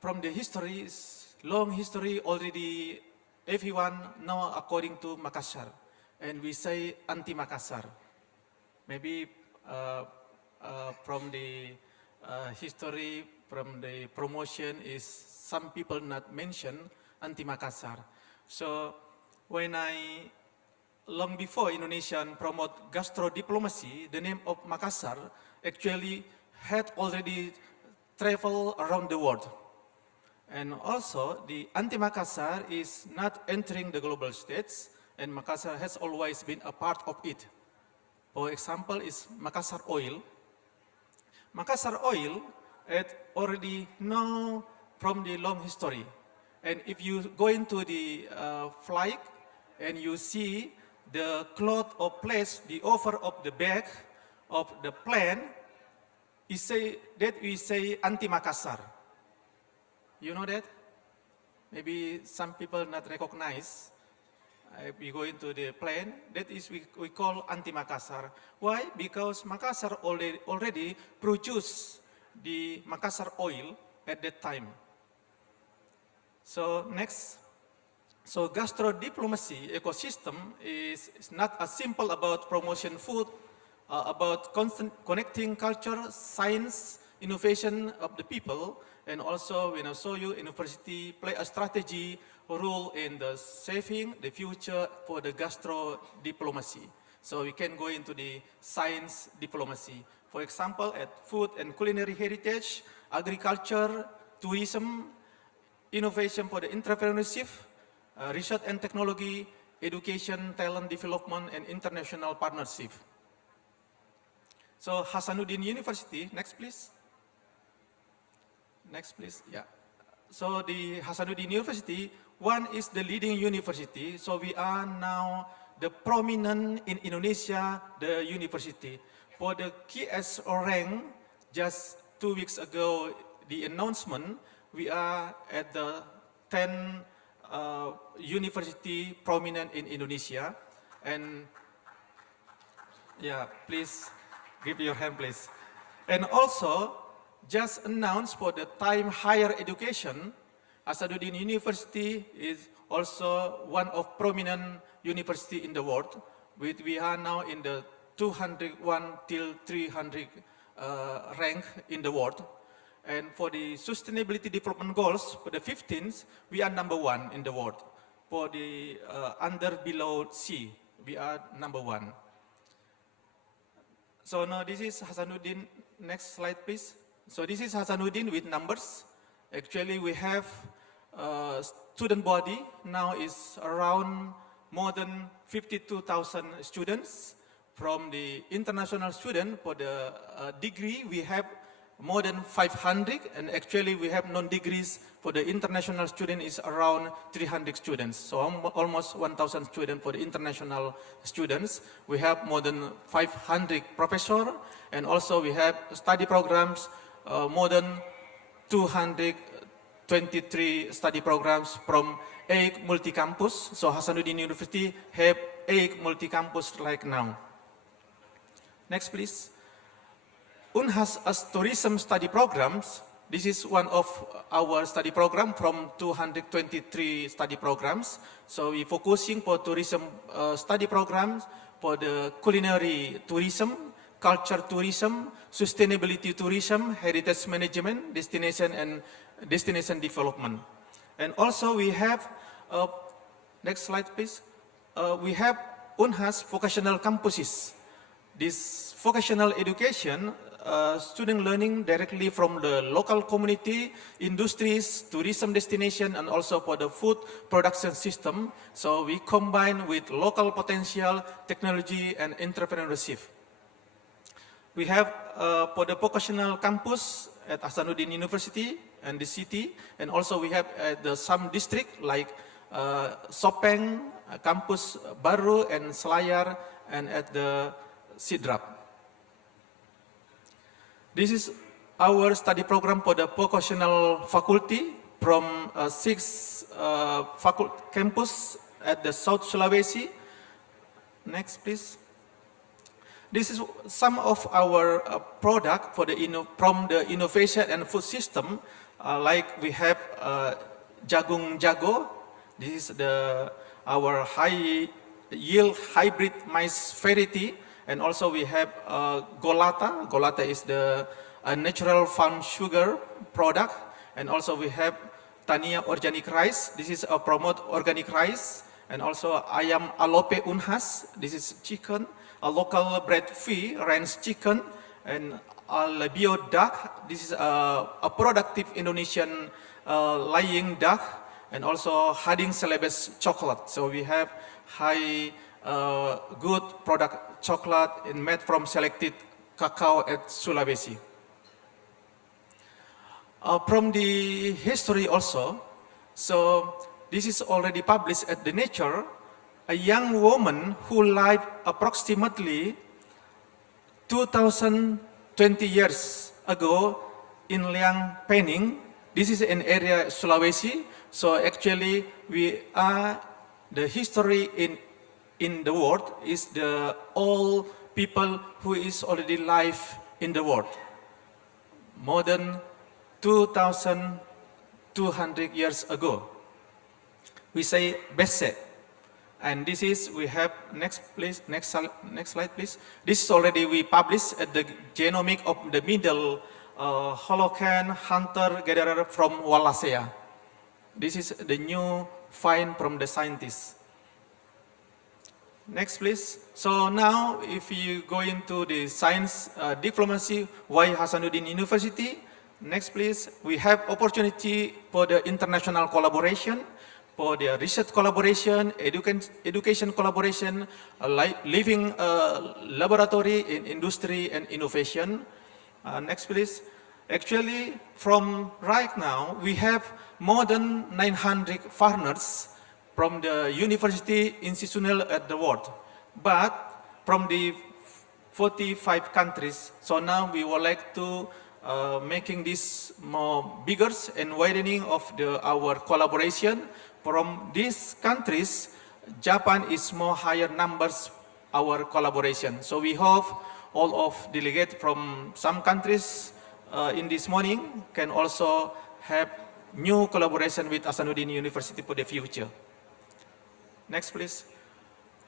from the history is long history already. Everyone know according to Makassar. And we say anti-Makassar. Maybe from the history, from the promotion is some people not mention anti-Makassar. So when long before Indonesian promote gastro diplomacy, the name of Makassar actually had already traveled around the world. And also the anti-Makassar is not entering the global stage, and Makassar has always been a part of it. For example, is Makassar oil. Makassar oil, it already know from the long history. And if you go into the flight and you see the cloth or place, the offer of the bag of the plane, we say anti-Makassar. You know that? Maybe some people not recognize. If we go into the plane, that is we call anti-Makassar. Why? Because Makassar already produced the Makassar oil at that time. So next, so gastro diplomacy ecosystem is not as simple about promotion food, about connecting culture, science, innovation of the people, and also when I show you university play a strategy role in the saving the future for the gastro diplomacy. So we can go into the science diplomacy. For example, at food and culinary heritage, agriculture, tourism, innovation for the entrepreneurship, research and technology, education, talent development, and international partnership. So Hasanuddin University, next please. Next please, yeah. So the Hasanuddin University, one is the leading university, so we are now the prominent in Indonesia, the university. For the KS rank, just 2 weeks ago, the announcement, we are at the 10 university prominent in Indonesia. And yeah, please give your hand, please. And also, just announced for the time higher education, Hasanuddin University is also one of prominent university in the world. We are now in the 201 till 300 rank in the world. And for the sustainability development goals, for the 15th, we are number 1 in the world. For the under below C, we are number 1. So now this is Hasanuddin. Next slide, please. So this is Hasanuddin with numbers. Actually, we have student body now is around more than 52,000 students. From the international student for the degree, we have more than 500, and actually we have non-degrees for the international student is around 300 students. So almost 1,000 students for the international students. We have more than 500 professors, and also we have study programs, more than 223 study programs from 8 multi-campus. So Hasanuddin University have 8 multi-campus right now. Next, please. UNHAS as tourism study programs This is one of our study program from 223 study programs. So we focusing for tourism study programs for the culinary tourism, culture tourism, sustainability tourism, heritage management, destination and destination development. And also we have, next slide please, we have UNHAS vocational campuses. This vocational education, student learning directly from the local community, industries, tourism destination, and also for the food production system. So we combine with local potential, technology, and entrepreneurship. We have for the vocational campus at Hasanuddin University and the city, and also we have at the some district like Sopeng, Campus Baru, and Selayar, and at the Sidrap. This is our study program for the vocational faculty from 6 campus at the South Sulawesi. Next, please. This is some of our product for the from the innovation and food system. Like we have Jagung Jago. This is our high yield hybrid maize variety. And also we have Golata. Golata is the natural farm sugar product. And also we have Tania organic rice. This is a promote organic rice. And also Ayam Alope Unhas. This is chicken. A local bred fee, ranch chicken, and Labio duck. This is a productive Indonesian laying duck, and also Hading Celebes chocolate. So we have high good product chocolate and made from selected cacao at Sulawesi. From the history also, so this is already published at the Nature. A young woman who lived approximately 2020 years ago in Liang Pening. This is an area Sulawesi. So actually we are, the history in the world is the all people who is already live in the world. More than 2,200 years ago. We say Besset. And this is, we have, next please, next slide please. This is already we published at the genomic of the middle Holocene hunter-gatherer from Wallacea. This is the new find from the scientists. Next please. So now if you go into the science diplomacy, why Hasanuddin University? Next please. We have opportunity for the international collaboration, for the research collaboration, education collaboration, living laboratory in industry and innovation. Next please. Actually, from right now, we have more than 900 foreigners from the university institutional at the world, but from the 45 countries. So now we would like to making this more bigger and widening of our collaboration. From these countries, Japan is more higher numbers our collaboration. So we hope all of delegates from some countries in this morning can also have new collaboration with Hasanuddin University for the future. Next, please.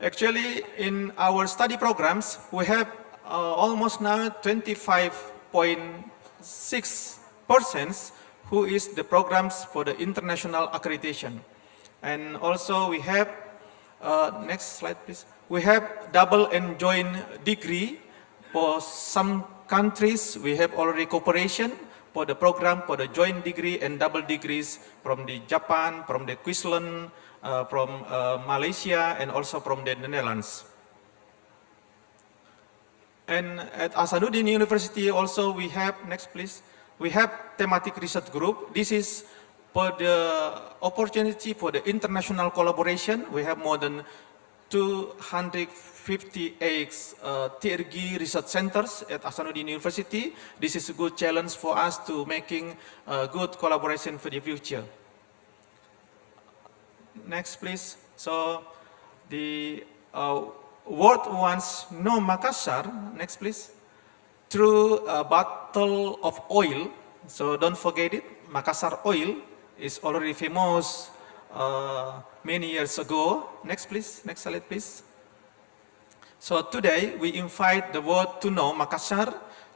Actually, in our study programs, we have almost now 25.6% who is the programs for the international accreditation. And also we have, next slide please. We have double and joint degree. For some countries, we have already cooperation for the program for the joint degree and double degrees from the Japan, from the Queensland, from Malaysia, and also from the Netherlands. And at Hasanuddin University also we have, next please, we have thematic research group. This is for the opportunity for the international collaboration. We have more than 258 TRG research centers at Hasanuddin University. This is a good challenge for us to making good collaboration for the future. Next, please. So the world wants no Makassar. Next, please. Through a bottle of oil, So don't forget it, Makassar oil is already famous many years ago. Next please, next slide please. So today we invite the world to know Makassar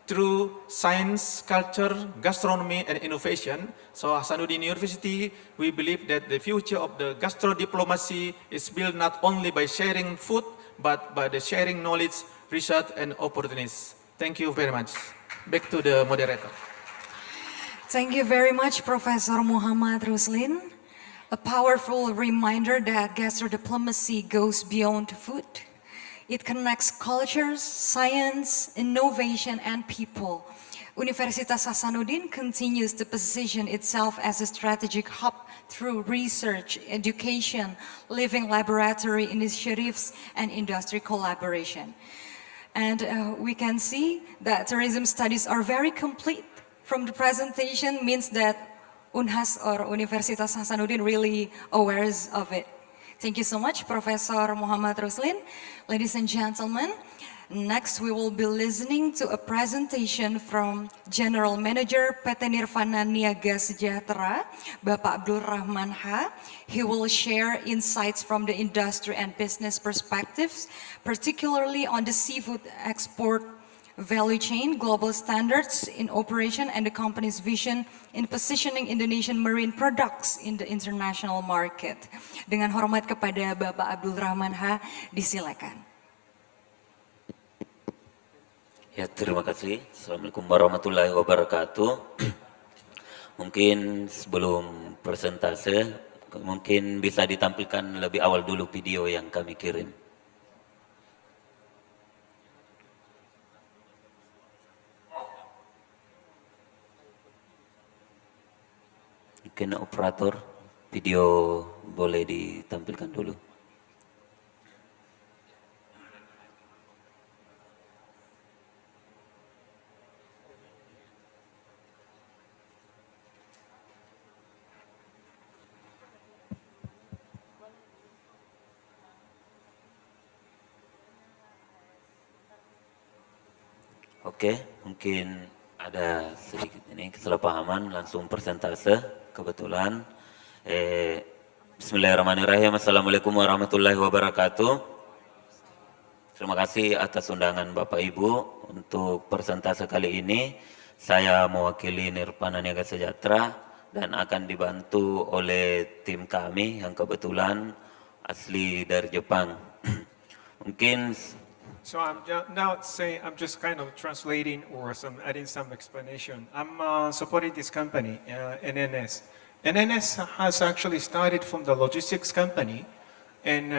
through science, culture, gastronomy, and innovation. So Hasanuddin University, we believe that the future of the gastro diplomacy is built not only by sharing food, but by the sharing knowledge, research, and opportunities. Thank you very much. Back to the moderator. Thank you very much, Professor Muhammad Ruslin. A powerful reminder that gastrodiplomacy goes beyond food. It connects cultures, science, innovation, and people. Universitas Hasanuddin continues to position itself as a strategic hub through research, education, living laboratory initiatives, and industry collaboration. And we can see that tourism studies are very complete. From the presentation means that Unhas or Universitas Hasanuddin really aware of it. Thank you so much, Professor Muhammad Ruslin. Ladies and gentlemen, next we will be listening to a presentation from General Manager PT Nirvana Niaga Sejahtera, Bapak Abdul Rahman Ha. He will share insights from the industry and business perspectives, particularly on the seafood export value chain, global standards in operation, and the company's vision in positioning Indonesian marine products in the international market. Dengan hormat kepada Bapak Abdul Rahman Ha, disilakan. Ya, terima kasih. Assalamualaikum warahmatullahi wabarakatuh. Mungkin sebelum presentase, mungkin bisa ditampilkan lebih awal dulu video yang kami kirim. Mungkin operator video boleh ditampilkan dulu. Oke, mungkin ada sedikit ini kesalahpahaman, langsung persentase kebetulan. Bismillahirrahmanirrahim. Assalamualaikum warahmatullahi wabarakatuh. Terima kasih atas undangan Bapak Ibu untuk persentase kali ini. Saya mewakili Nirvana Niaga Sejahtera dan akan dibantu oleh tim kami yang kebetulan asli dari Jepang. Mungkin So I'm just kind of translating or adding some explanation. I'm supporting this company, NNS. NNS has actually started from the logistics company, and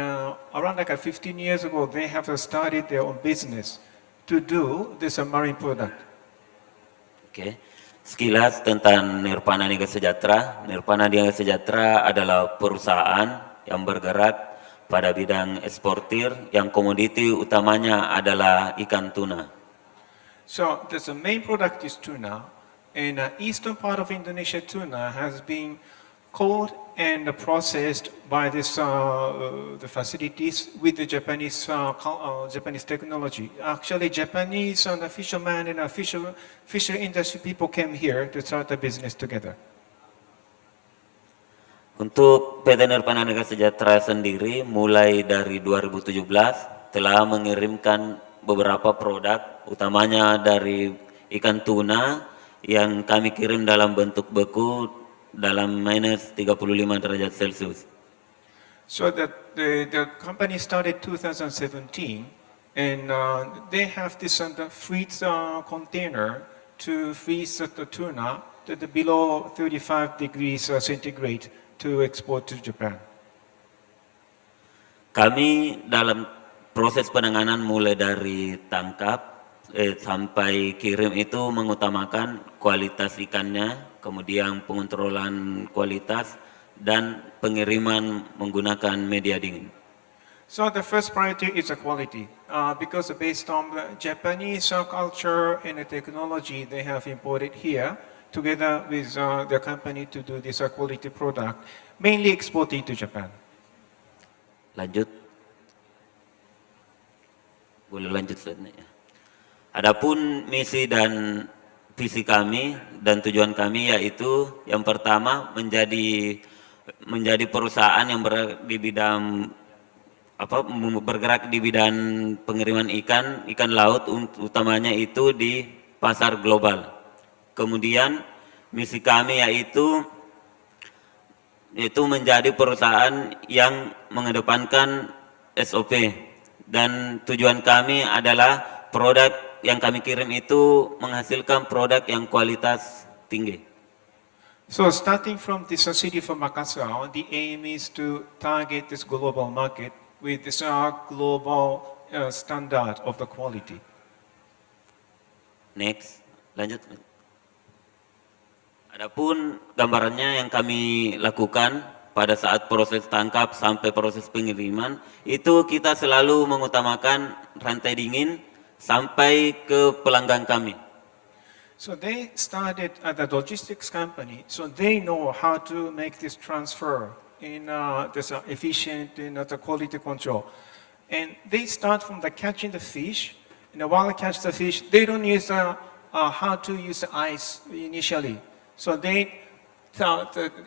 around like 15 years ago, they have started their own business to do this marine product. Oke, sekilas tentang Nirvana Niaga Sejahtera. Nirvana Niaga Sejahtera adalah perusahaan yang bergerak pada bidang eksportir yang komoditi utamanya adalah ikan tuna. So the main product is tuna, and eastern part of Indonesia tuna has been caught and processed by the facilities with the Japanese technology. Actually, Japanese fishermen and fisher industry people came here to start a business together. Untuk PT Nirvana Niaga Sejahtera sendiri mulai dari 2017 telah mengirimkan beberapa produk utamanya dari ikan tuna yang kami kirim dalam bentuk beku dalam minus 35 derajat Celcius. So that the company started 2017 and they have this freeze container to freeze the tuna to below 35 degrees centigrade to export to Japan. Kami dalam proses penanganan mulai dari tangkap sampai kirim itu mengutamakan kualitas ikannya, kemudian pengontrolan kualitas dan pengiriman menggunakan media dingin. So the first priority is the quality, because based on the Japanese culture and the technology they have imported here, together with the company to do this quality product, mainly exporting to Japan. Lanjut. Boleh lanjut slide-nya. Adapun misi dan visi kami dan tujuan kami yaitu yang pertama menjadi perusahaan yang bergerak di bidang pengiriman ikan laut, utamanya itu di pasar global. Kemudian misi kami yaitu menjadi perusahaan yang mengedepankan SOP, dan tujuan kami adalah produk yang kami kirim itu menghasilkan produk yang kualitas tinggi. So starting from this city of Makassar, the aim is to target this global market with this global standard of the quality. Next, lanjut. Adapun gambarannya yang kami lakukan pada saat proses tangkap sampai proses pengiriman, itu kita selalu mengutamakan rantai dingin sampai ke pelanggan kami. So they started at a logistics company, so they know how to make this transfer in this efficient in the quality control. And they start from the catching the fish, and while they catch the fish, they don't use how to use the ice initially. So they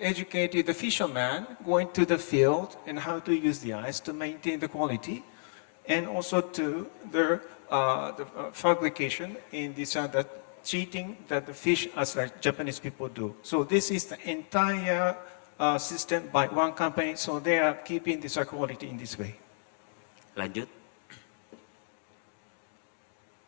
educated the fisherman going to the field and how to use the ice to maintain the quality, and also to the fabrication in this the treating that the fish as like Japanese people do. So this is the entire system by one company. So they are keeping this quality in this way. Lanjut.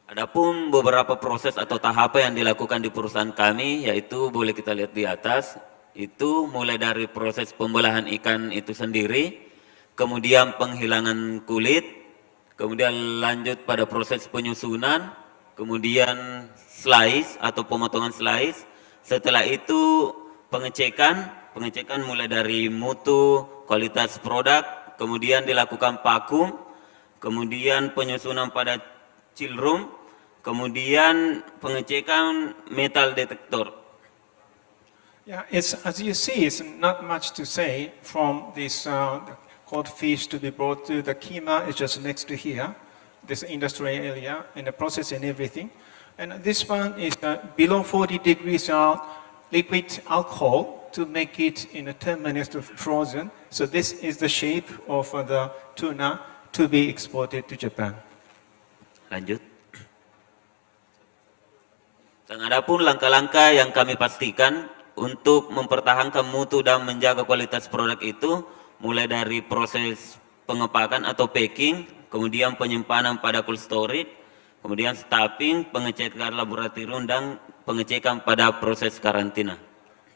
Adapun beberapa proses atau tahapan yang dilakukan di perusahaan kami, yaitu boleh kita lihat di atas, itu mulai dari proses pembelahan ikan itu sendiri, kemudian penghilangan kulit, kemudian lanjut pada proses penyusunan, kemudian slice atau pemotongan slice. Setelah itu pengecekan mulai dari mutu, kualitas produk, kemudian dilakukan vakum, kemudian penyusunan pada chill room, kemudian pengecekan metal detector. Yeah, it's as you see, it's not much to say from this cod fish to be brought to the Kima. It's just next to here, this industrial area, and the process and everything. And this one is below 40 degrees liquid alcohol to make it in 10 minutes to frozen. So this is the shape of the tuna to be exported to Japan. Lanjut. Dan adapun langkah-langkah yang kami pastikan untuk mempertahankan mutu dan menjaga kualitas produk itu, mulai dari proses pengepakan atau packing, kemudian penyimpanan pada cold storage, kemudian stuffing, pengecekan laboratorium, dan pengecekan pada proses karantina.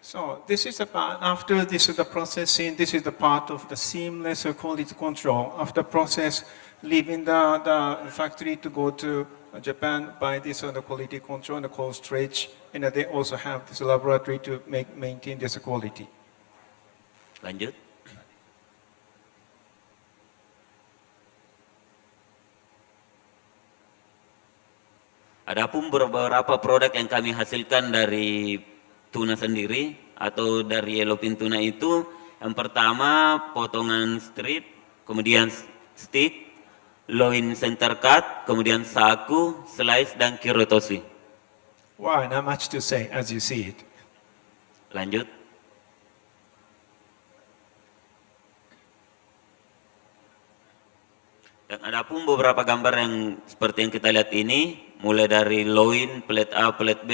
So this is the part, after this is the processing, this is the part of the seamless quality control. After process, leaving the factory to go to Japan by this the quality control and the cold storage, and they also have this laboratory to maintain this quality. Lanjut. Adapun beberapa produk yang kami hasilkan dari tuna sendiri atau dari yellowfin tuna itu, yang pertama potongan strip, kemudian stick, loin center cut, kemudian saku, slice, dan kirotoshi. Wow, not much to say as you see it. Lanjut. Dan adapun beberapa gambar yang seperti yang kita lihat ini, mulai dari loin, plate A, plate B,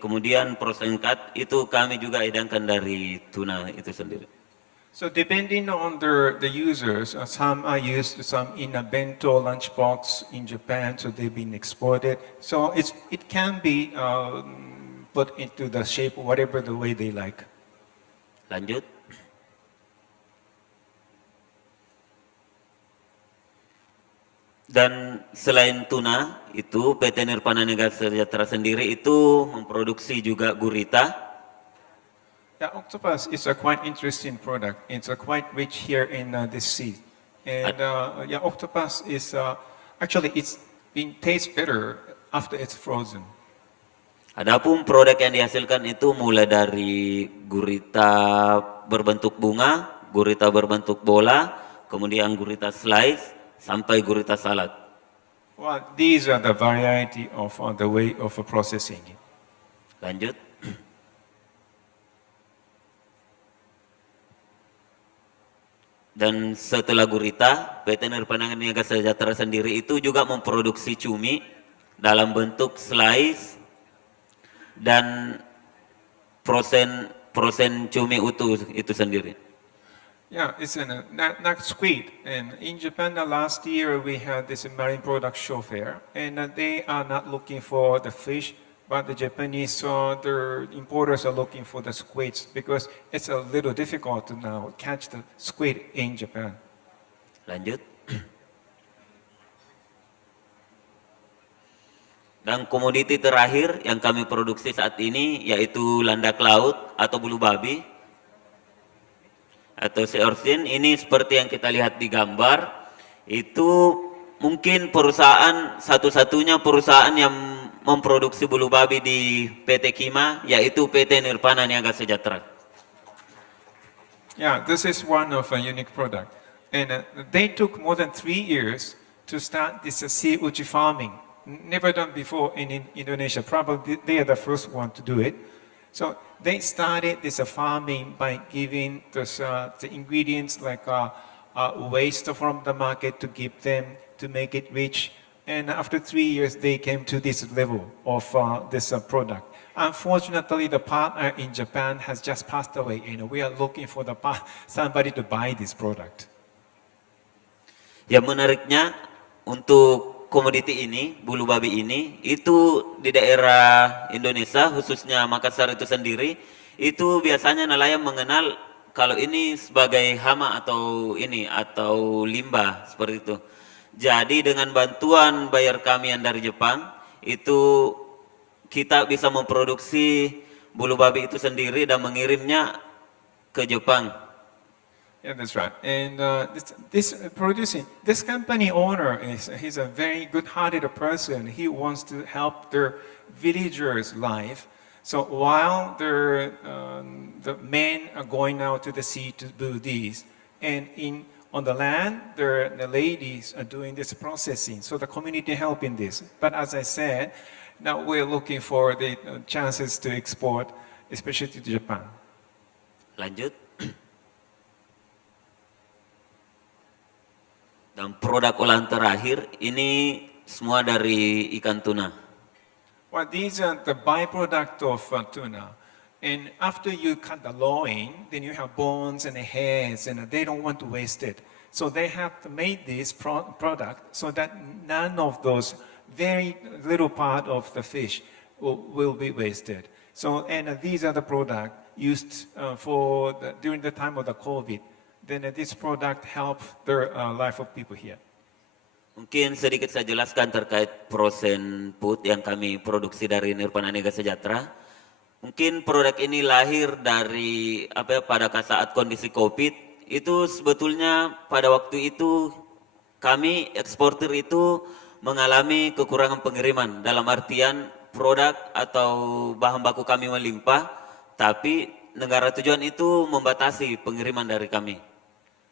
kemudian frozen cut, itu kami juga hidangkan dari tuna itu sendiri. So depending on the users, some are used some in a bento lunchbox in Japan, so they've been exported. So it can be put into the shape whatever the way they like. Lanjut. Dan selain tuna, itu PT Nirvana Niaga Sejahtera sendiri itu memproduksi juga gurita. Yeah, octopus is a quite interesting product. It's quite rich here in this sea. And yeah, octopus is actually it's been taste better after it's frozen. Adapun produk yang dihasilkan itu mulai dari gurita berbentuk bunga, gurita berbentuk bola, kemudian gurita slice, sampai gurita salad. Well, these are the variety of the way of processing it. Lanjut. Dan setelah gurita, PT Nirpana Niaga Sejahtera sendiri itu juga memproduksi cumi dalam bentuk slice dan prosen cumi utuh itu sendiri. Yeah, it's not squid. And in Japan, last year we had this marine product show fair, and they are not looking for the fish, but the Japanese, the importers are looking for the squids because it's a little difficult to now catch the squid in Japan. Lanjut. Dan komoditi terakhir yang kami produksi saat ini yaitu landak laut atau bulu babi atau seorsin. Ini seperti yang kita lihat di gambar, itu mungkin perusahaan satu-satunya perusahaan yang memproduksi bulu babi di PT Kima, yaitu PT Nirpana Niaga Sejahtera. Yeah, this is one of a unique product. And they took more than 3 years to start this sea uchi farming. Never done before in Indonesia. Probably they are the first one to do it. So they started this farming by giving the ingredients like waste from the market to give them to make it rich. And after 3 years, they came to this level of this product. Unfortunately, the partner in Japan has just passed away, and we are looking for somebody to buy this product. Yang menariknya untuk komoditi ini, bulu babi ini, itu di daerah Indonesia, khususnya Makassar itu sendiri, itu biasanya nelayan mengenal kalau ini sebagai hama atau limbah seperti itu. Jadi dengan bantuan buyer kami yang dari Jepang, itu kita bisa memproduksi bulu babi itu sendiri dan mengirimnya ke Jepang. Yeah, that's right. And this company owner he's a very good-hearted person. He wants to help their villagers' life. So while the men are going out to the sea to do this, and on the land, the ladies are doing this processing. So the community help in this. But as I said, now we're looking for the chances to export, especially to Japan. Lanjut. Dan produk olahan terakhir ini semua dari ikan tuna. Well, these are the byproduct of tuna. And after you cut the loin, then you have bones and hairs, and they don't want to waste it. So they have to make this product so that none of those very little part of the fish will be wasted. So, and these are the product used during the time of the COVID. Then this product help the life of people here. Mungkin sedikit saya jelaskan terkait frozen food yang kami produksi dari Nirpana Niaga Sejahtera. Mungkin produk ini lahir dari pada saat kondisi COVID. Itu sebetulnya pada waktu itu kami eksportir itu mengalami kekurangan pengiriman. Dalam artian produk atau bahan baku kami melimpah, tapi negara tujuan itu membatasi pengiriman dari kami.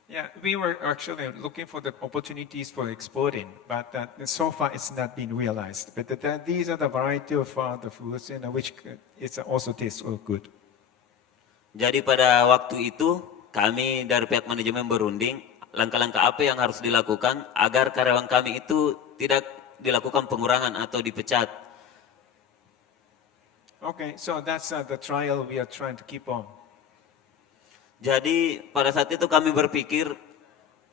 Yeah, we were actually looking for the opportunities for exporting, but so far it's not been realized. But these are the variety of the foods which it also tastes good. Jadi pada waktu itu kami dari pihak manajemen berunding langkah-langkah apa yang harus dilakukan agar karyawan kami itu tidak dilakukan pengurangan atau dipecat. Okay, so that's the trial we are trying to keep on. Jadi pada saat itu kami berpikir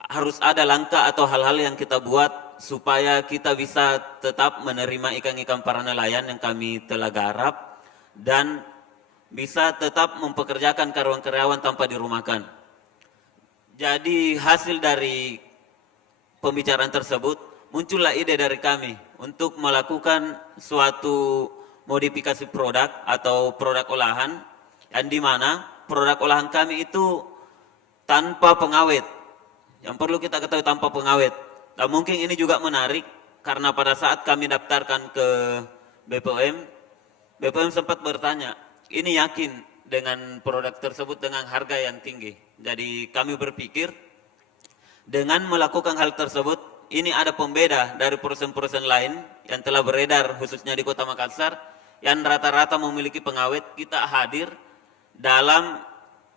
harus ada langkah atau hal-hal yang kita buat supaya kita bisa tetap menerima ikan-ikan para nelayan yang kami telah garap dan bisa tetap mempekerjakan karyawan-karyawan tanpa dirumahkan. Jadi hasil dari pembicaraan tersebut muncullah ide dari kami untuk melakukan suatu modifikasi produk atau produk olahan yang di mana produk olahan kami itu tanpa pengawet. Yang perlu kita ketahui tanpa pengawet. Dan mungkin ini juga menarik karena pada saat kami daftarkan ke BPOM, BPOM sempat bertanya, ini yakin dengan produk tersebut dengan harga yang tinggi. Jadi kami berpikir dengan melakukan hal tersebut, ini ada pembeda dari perusahaan-perusahaan lain yang telah beredar khususnya di Kota Makassar yang rata-rata memiliki pengawet, kita hadir dalam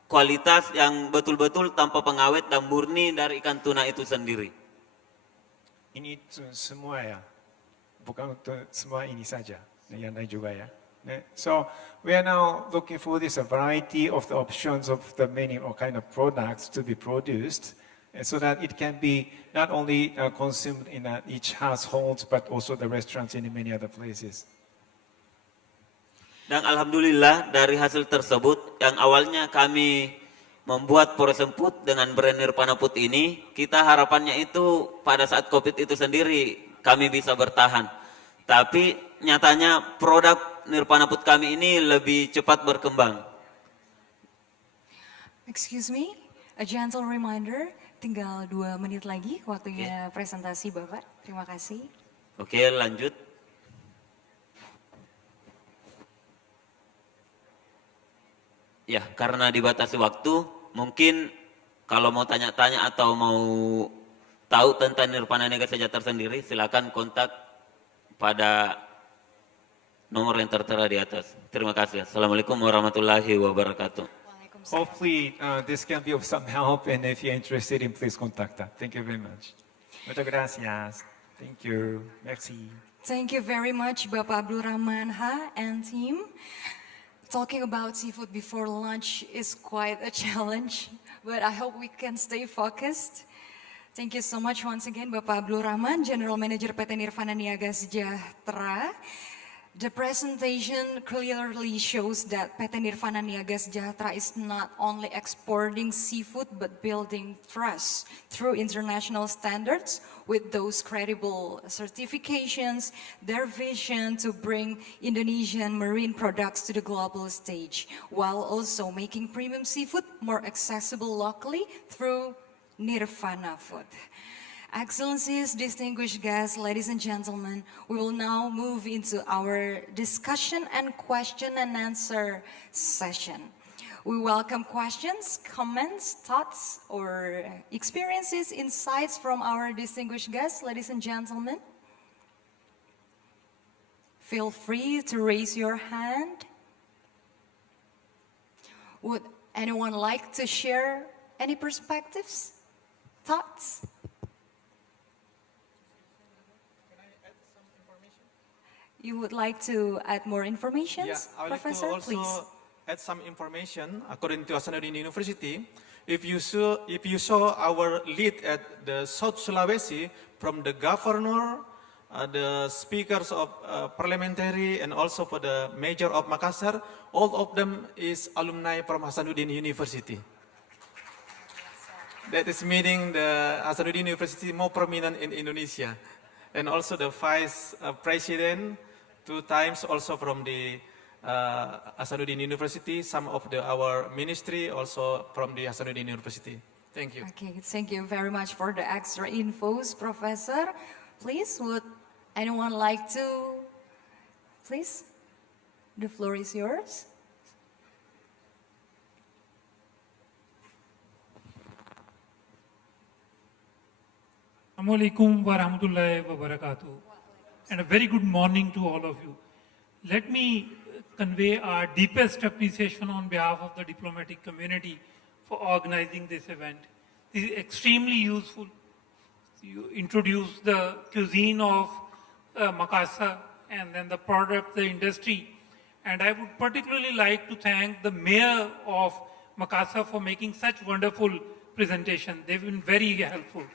kualitas yang betul-betul tanpa pengawet dan murni dari ikan tuna itu sendiri. Ini semua ya, bukan untuk semua ini saja, yang lain juga ya. So we are now looking for this a variety of the options of the many kind of products to be produced, so that it can be not only consumed in each household, but also the restaurants in many other places. Dan alhamdulillah dari hasil tersebut yang awalnya kami membuat Porosemput dengan brand Nirvana Food ini, kita harapannya itu pada saat Covid itu sendiri kami bisa bertahan. Tapi nyatanya produk Nirvana Food kami ini lebih cepat berkembang. Excuse me, a gentle reminder, tinggal 2 menit lagi waktunya presentasi Bapak. Terima kasih. Oke, lanjut. Ya, karena dibatasi waktu, mungkin kalau mau tanya-tanya atau mau tahu tentang Nirvana Niaga Sejahtera sendiri, silakan kontak pada nomor yang tertera di atas. Terima kasih. Assalamualaikum warahmatullahi wabarakatuh. Hopefully this can be of some help, and if you're interested in, please contact us. Thank you very much. Muchas gracias. Thank you. Merci. Thank you very much, Bapak Abdul Rahman Ha and team. Talking about seafood before lunch is quite a challenge, but I hope we can stay focused. Thank you so much once again, Bapak Abdul Rahman, General Manager PT Nirvana Niaga Sejahtera. The presentation clearly shows that PT Nirvana Niaga Sejahtera is not only exporting seafood, but building trust through international standards with those credible certifications, their vision to bring Indonesian marine products to the global stage, while also making premium seafood more accessible locally through Nirvana Food. Excellencies, distinguished guests, ladies and gentlemen, we will now move into our discussion and question and answer session. We welcome questions, comments, thoughts, or experiences, insights from our distinguished guests, ladies and gentlemen. Feel free to raise your hand. Would anyone like to share any perspectives, thoughts? You would like to add more information, I would like Professor, to also please? add some information. According to Hasanuddin University, if you saw our lead at the South Sulawesi, from the governor, the speakers of parliamentary, and also for the mayor of Makassar, all of them is alumni from Hasanuddin University. That is meaning the Hasanuddin University more prominent in Indonesia. And also the vice president, 2 times also from the Hasanuddin University, some of our ministry also from the Hasanuddin University. Thank you. Okay, thank you very much for the extra infos, Professor. Please, would anyone like to, please? The floor is yours. Assalamualaikum warahmatullahi wabarakatuh, and a very good morning to all of you. Let me convey our deepest appreciation on behalf of the diplomatic community for organizing this event. This is extremely useful. You introduce the cuisine of Makassar and then the product, the industry. And I would particularly like to thank the mayor of Makassar for making such wonderful presentation. They've been very helpful.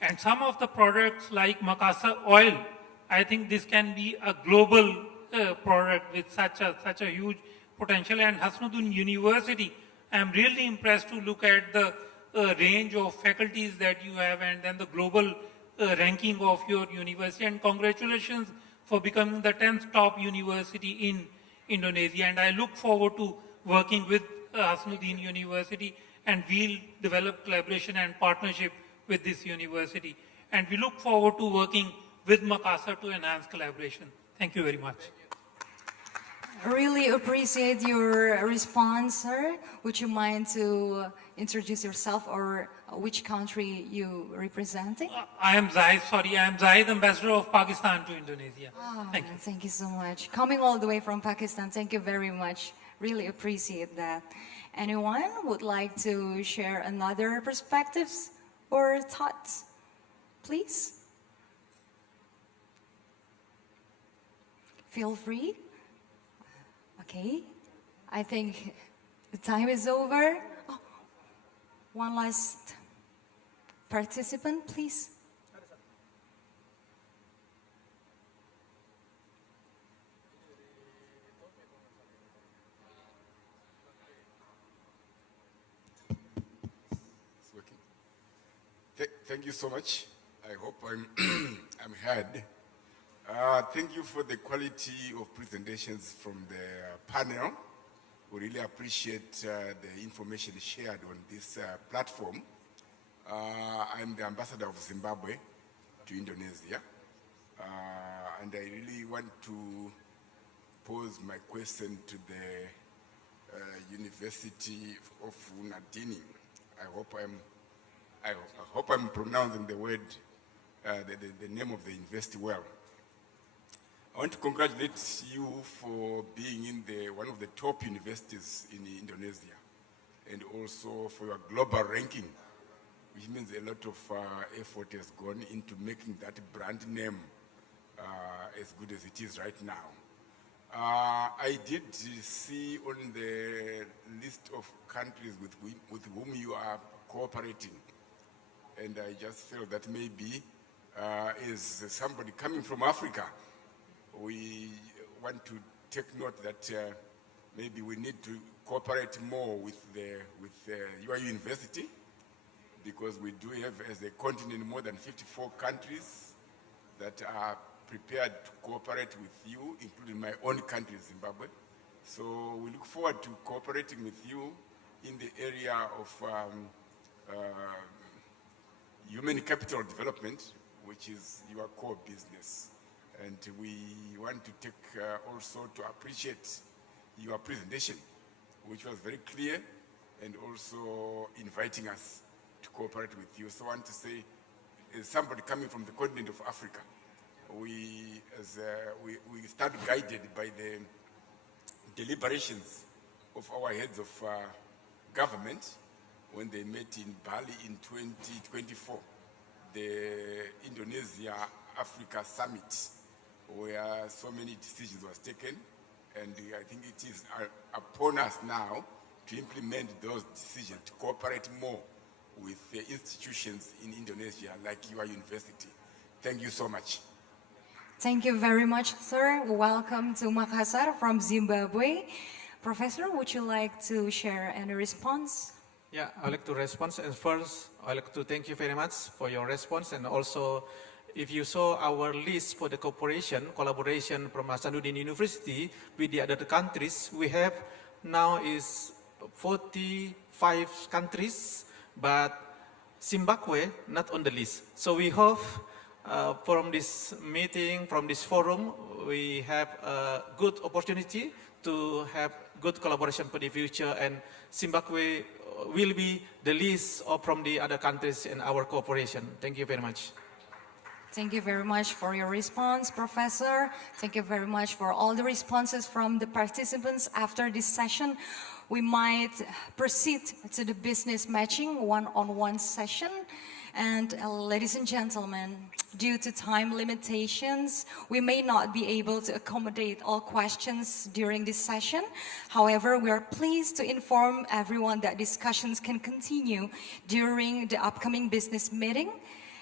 And some of the products like Makassar oil, I think this can be a global product with such a huge potential. And Hasanuddin University, I'm really impressed to look at the range of faculties that you have and then the global ranking of your university. And congratulations for becoming the 10th top university in Indonesia. And I look forward to working with Hasanuddin University, and we'll develop collaboration and partnership with this university. And we look forward to working with Makassar to enhance collaboration. Thank you very much. Really appreciate your response, sir. Would you mind to introduce yourself or which country you representing? I am Zahid, Ambassador of Pakistan to Indonesia. Thank you. Thank you so much. Coming all the way from Pakistan, thank you very much. Really appreciate that. Anyone would like to share another perspectives or thoughts? Please. Feel free. Okay. I think the time is over. Oh, one last participant, please. It's working. Thank you so much. I hope I'm I'm heard. Thank you for the quality of presentations from the panel. We really appreciate the information shared on this platform. I'm the ambassador of Zimbabwe to Indonesia. And I really want to pose my question to the University of Unadini. I hope I'm pronouncing the word, the name of the university well. I want to congratulate you for being in one of the top universities in Indonesia, and also for your global ranking, which means a lot of effort has gone into making that brand name as good as it is right now. I did see on the list of countries with whom you are cooperating, and I just felt that maybe as somebody coming from Africa, we want to take note that maybe we need to cooperate more with your university, because we do have, as a continent, more than 54 countries that are prepared to cooperate with you, including my own country, Zimbabwe. So we look forward to cooperating with you in the area of human capital development, which is your core business. And we want to take also to appreciate your presentation, which was very clear and also inviting us to cooperate with you. So I want to say, as somebody coming from the continent of Africa, we start guided by the deliberations of our heads of government when they met in Bali in 2024, the Indonesia-Africa Summit, where so many decisions was taken, and I think it is upon us now to implement those decisions, to cooperate more with the institutions in Indonesia, like your university. Thank you so much. Thank you very much, sir. Welcome to Makassar from Zimbabwe. Professor, would you like to share any response? Yeah, I'd like to respond. And first, I'd like to thank you very much for your response. And also, if you saw our list for the collaboration from Hasanuddin University with the other countries, we have now is 45 countries, but Zimbabwe not on the list. So we hope from this meeting, from this forum, we have a good opportunity to have good collaboration for the future, and Zimbabwe will be the list from the other countries in our cooperation. Thank you very much. Thank you very much for your response, Professor. Thank you very much for all the responses from the participants. After this session, we might proceed to the business matching one-on-one session. And ladies and gentlemen, due to time limitations, we may not be able to accommodate all questions during this session. However, we are pleased to inform everyone that discussions can continue during the upcoming business meeting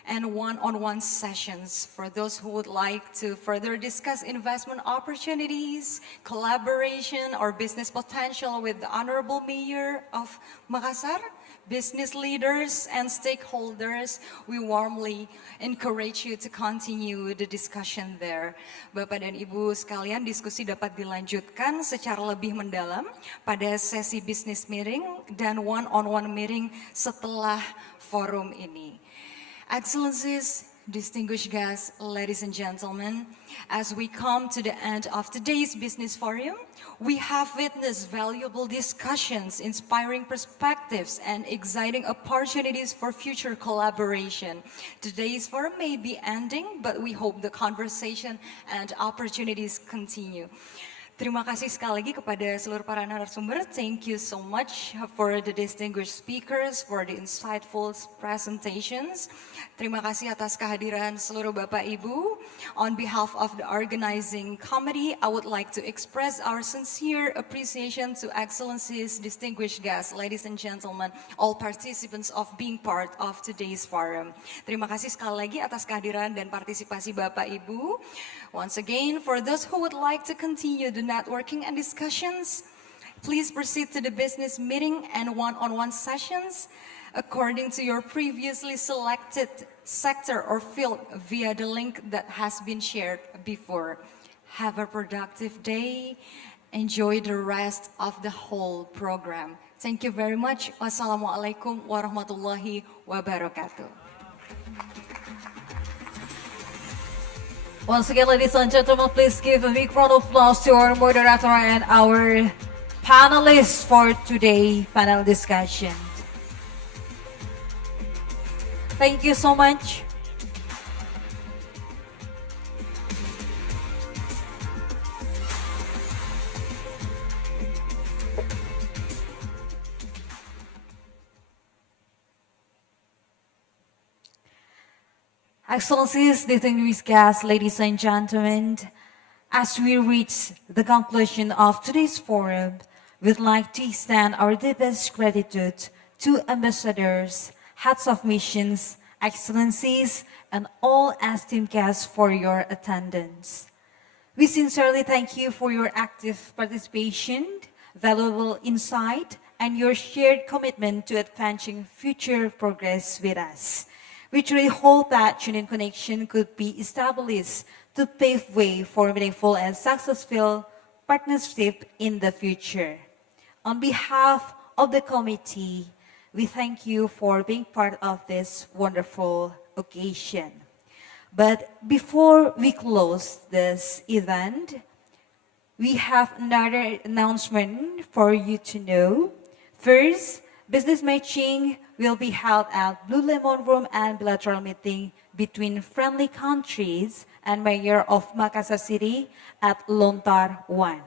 and one-on-one sessions. For those who would like to further discuss investment opportunities, collaboration, or business potential with the Honorable Mayor of Makassar, business leaders and stakeholders, we warmly encourage you to continue the discussion there. Bapak dan Ibu sekalian, diskusi dapat dilanjutkan secara lebih mendalam pada sesi business meeting dan one-on-one meeting setelah forum ini. Excellencies, distinguished guests, ladies and gentlemen, as we come to the end of today's business forum, We have witnessed valuable discussions, inspiring perspectives, and exciting opportunities for future collaboration. Today's forum may be ending, but we hope the conversation and opportunities continue. Terima kasih sekali lagi kepada seluruh para narasumber. Thank you so much for the distinguished speakers, for the insightful presentations. Terima kasih atas kehadiran seluruh Bapak Ibu. On behalf of the organizing committee, I would like to express our sincere appreciation to Excellencies, distinguished guests, ladies and gentlemen, all participants of being part of today's forum. Terima kasih sekali lagi atas kehadiran dan partisipasi Bapak Ibu. Once again, for those who would like to continue the networking and discussions, please proceed to the business meeting and one-on-one sessions according to your previously selected sector or field via the link that has been shared before. Have a productive day. Enjoy the rest of the whole program. Thank you very much. Wassalamualaikum warahmatullahi wabarakatuh. Once again, ladies and gentlemen, please give a big round of applause to our moderator and our panelists for today's panel discussion. Thank you so much. Excellencies, distinguished guests, ladies and gentlemen, as we reach the conclusion of today's forum, we'd like to extend our deepest gratitude to ambassadors, heads of missions, excellencies, and all esteemed guests for your attendance. We sincerely thank you for your active participation, valuable insight, and your shared commitment to advancing future progress with us. We truly hope that genuine connection could be established to pave way for meaningful and successful partnership in the future. On behalf of the committee, we thank you for being part of this wonderful occasion. But before we close this event, we have another announcement for you to know. First, business matching will be held at Blue Lemon Room and bilateral meeting between friendly countries and Mayor of Makassar City at Lontar 1.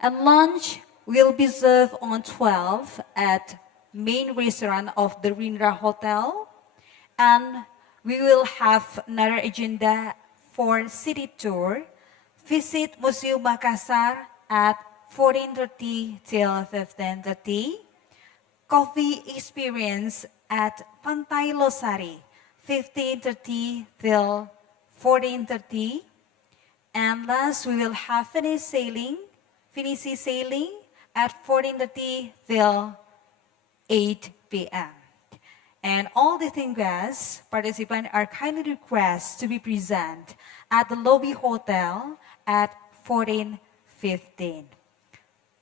And lunch will be served on 12 at main restaurant of the Rindra Hotel. And we will have another agenda for city tour. Visit Museum Makassar at 14:30 till 15:30. Coffee experience at Pantai Losari, 15:30 till 14:30. And last, we will have finishing sailing at 14:30 till 8 p.m. And all distinguished guests, participants are kindly requested to be present at the lobby hotel at 14:15.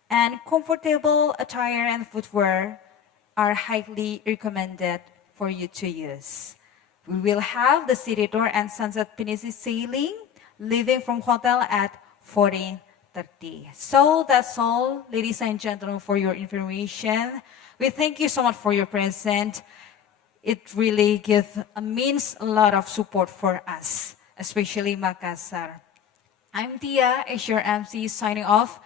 And comfortable attire and footwear are highly recommended for you to use. We will have the city tour and sunset finishing sailing, leaving from hotel at 14:30. So that's all, ladies and gentlemen, for your information. We thank you so much for your presence. It really means a lot of support for us, especially Makassar. I'm Tia, as your MC, signing off.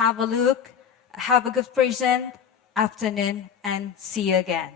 Have a look, have a good present, afternoon, and see you again.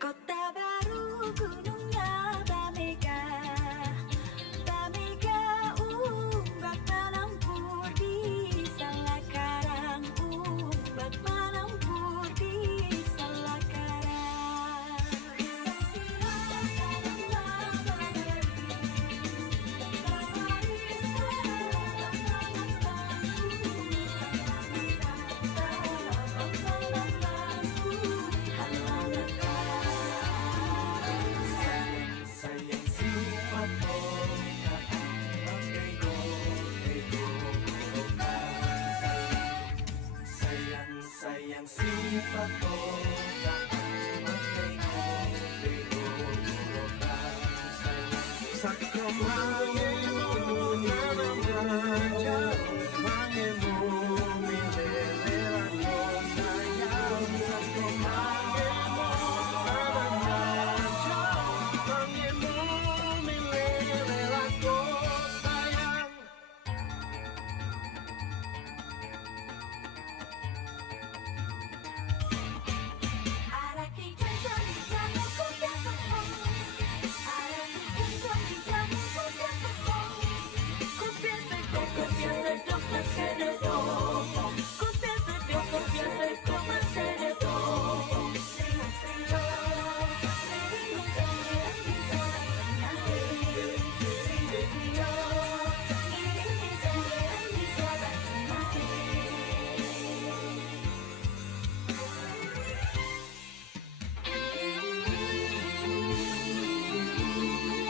Kota baru gunungnya Bamega, umbak menampur di Salakarang, umbak menampur di Salakarang. Sayang si Pato.